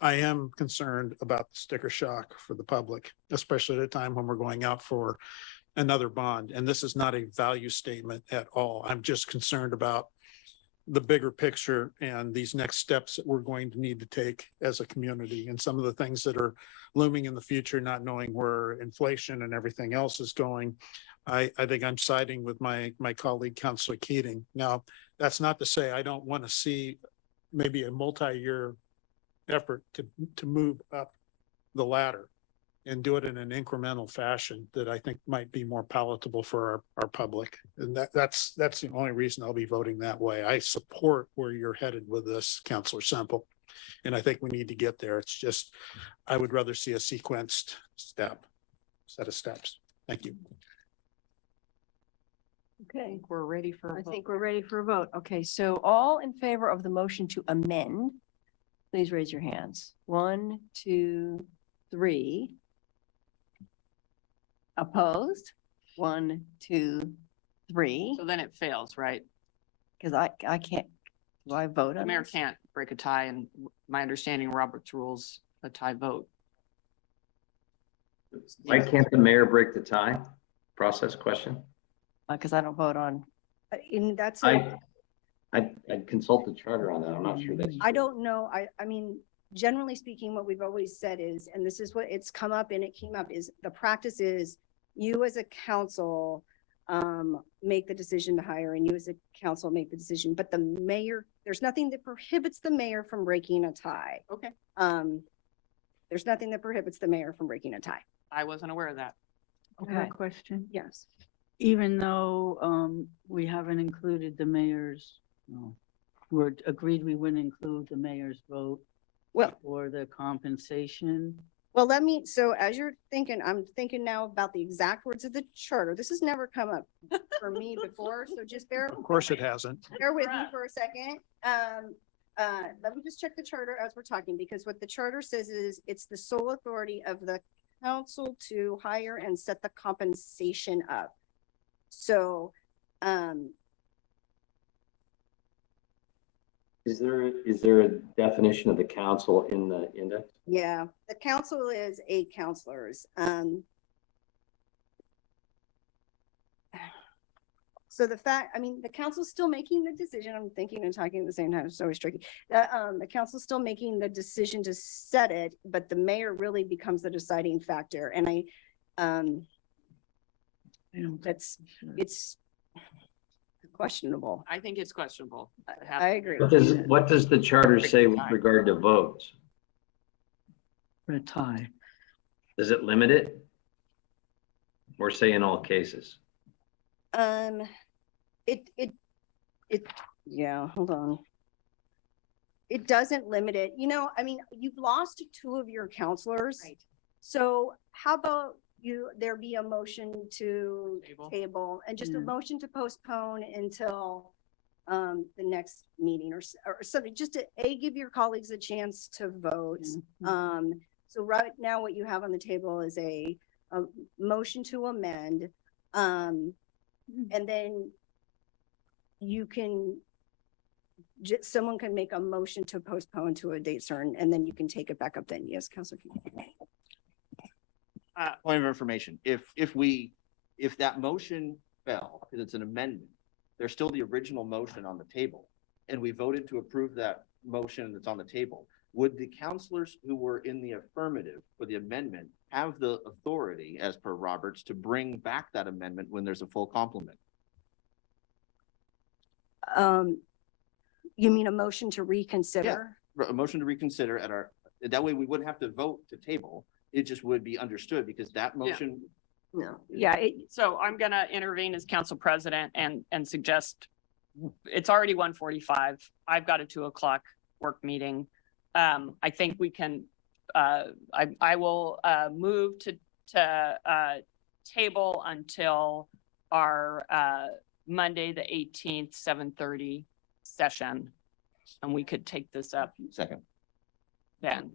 I am concerned about the sticker shock for the public, especially at a time when we're going out for another bond. And this is not a value statement at all. I'm just concerned about the bigger picture and these next steps that we're going to need to take as a community, and some of the things that are looming in the future, not knowing where inflation and everything else is going. I think I'm siding with my colleague, Councilor Keating. Now, that's not to say I don't want to see maybe a multi-year effort to move up the ladder and do it in an incremental fashion that I think might be more palatable for our public. And that's the only reason I'll be voting that way. I support where you're headed with this, Councilor Semple. And I think we need to get there. It's just, I would rather see a sequenced set of steps. Thank you. Okay, We're ready for I a vote. think we're ready for a vote. Okay, so all in favor of the motion to amend, please raise your hands. 1, 2, 3. Opposed? 1, 2, 3. So then it fails, right? Because I can't, do I vote The on mayor this? can't break a tie, and my understanding Robert's rules, a tie vote. Why can't the mayor break the tie? Process question. Because I don't vote on, and that's, I'd consult the charter on that. I'm not sure that's. I don't know. I mean, generally speaking, what we've always said is, and this is what it's come up and it came up, is the practice is you as a council make the decision to hire, and you as a council make the decision, but the mayor, there's nothing that prohibits the mayor from breaking a tie. Okay. There's nothing that prohibits the mayor from breaking a tie. I wasn't aware of that. I have Okay. a question. Yes. Even though we haven't included the mayor's, we're agreed we wouldn't include the mayor's vote Well, or the compensation. well, so as you're thinking, I'm thinking now about the exact words of the charter. This has never come up for me before, so just bear. Of course it hasn't. Bear with me for a second. Let me just check the charter as we're talking, because what the charter says is it's the sole authority of the council to hire and set the compensation up. So, Is there a definition of the council in the index? yeah, the council is 8 counselors. So the fact, I mean, the council's still making the decision. I'm thinking and talking at the same time. It's always tricky. The council's still making the decision to set it, but the mayor really becomes the deciding factor. And it's questionable. I think it's questionable. I agree. What does the charter say with regard to votes? For a tie. Does it limit it? Or say in all cases? Yeah, hold on. It doesn't limit it. You know, I mean, you've lost 2 of your counselors. Right. So how about there be a motion to table and just a Yeah. motion to postpone until the next meeting or something, just to give your colleagues a chance to vote. So right now what you have on the table is a motion to amend. And then you can, someone can make a motion to postpone to a date certain, and then you can take it back up then. Yes, Councilor. Point of information, if that motion fell, because it's an amendment, there's still the original motion on the table, and we voted to approve that motion that's on the table. would the counselors who were in the affirmative for the amendment have the authority, as per Roberts, to bring back that amendment when there's a full complement? You mean a motion to reconsider? A motion to reconsider at our, that way we wouldn't have to vote to table. It just would be understood because that motion. No. Yeah, So I'm gonna intervene as council president and suggest, it's already 1:45. I've got a 2 o'clock work meeting. I think we can, I will, move to table until our, Monday, the 18th, 7:30 session. And we could take this up Second. then.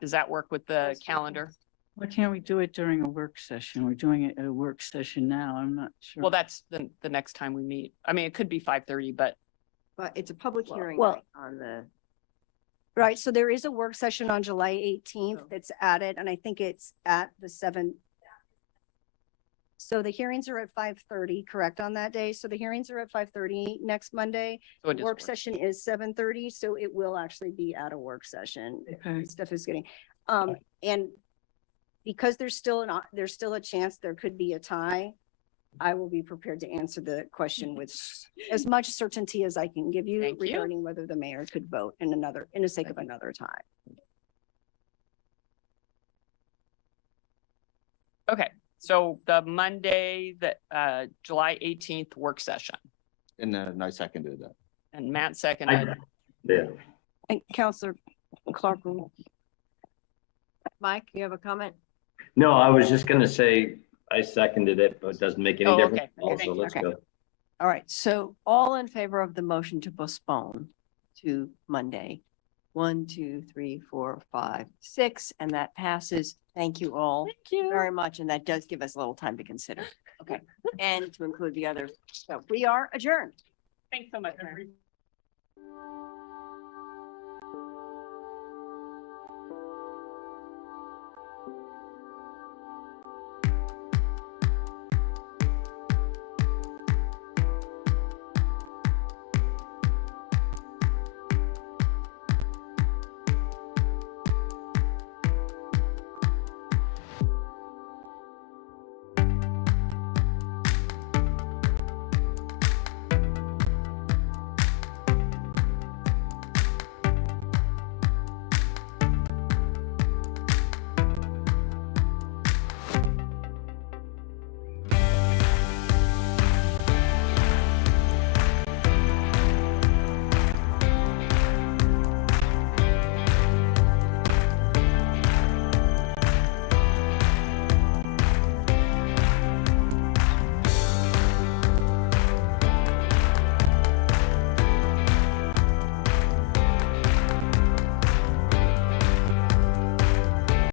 Does that work with the calendar? Why can't we do it during a work session? We're doing it at a work session now. I'm not sure. Well, that's the next time we meet. I mean, it could be 5:30, but But it's a public hearing well- night on the, right. So there is a work session on July 18th that's added, and I think it's at the 7th. So the hearings are at 5:30, correct, on that day? So the hearings are at 5:30 next Monday. so it is Work session is 7:30, so it will actually be at a work session. Okay. Stuff is getting, and because there's still a chance there could be a tie, I will be prepared to answer the question with as much certainty as I can give you Thank you. regarding whether the mayor could vote in the sake of another tie. Okay, so the Monday, the July 18th work session, And I seconded that. and Matt seconded. Yeah. and Counselor Clark. Mike, you have a comment? No, I was just gonna say, I seconded it, but it doesn't make any Oh, difference. okay. Also, let's Okay. go. All right, so all in favor of the motion to postpone to Monday? 1, 2, 3, 4, 5, 6, and that passes. Thank you all very much, and that does give us a little time to consider. Okay, and to include the other. So we are adjourned. Thanks so much, Mary.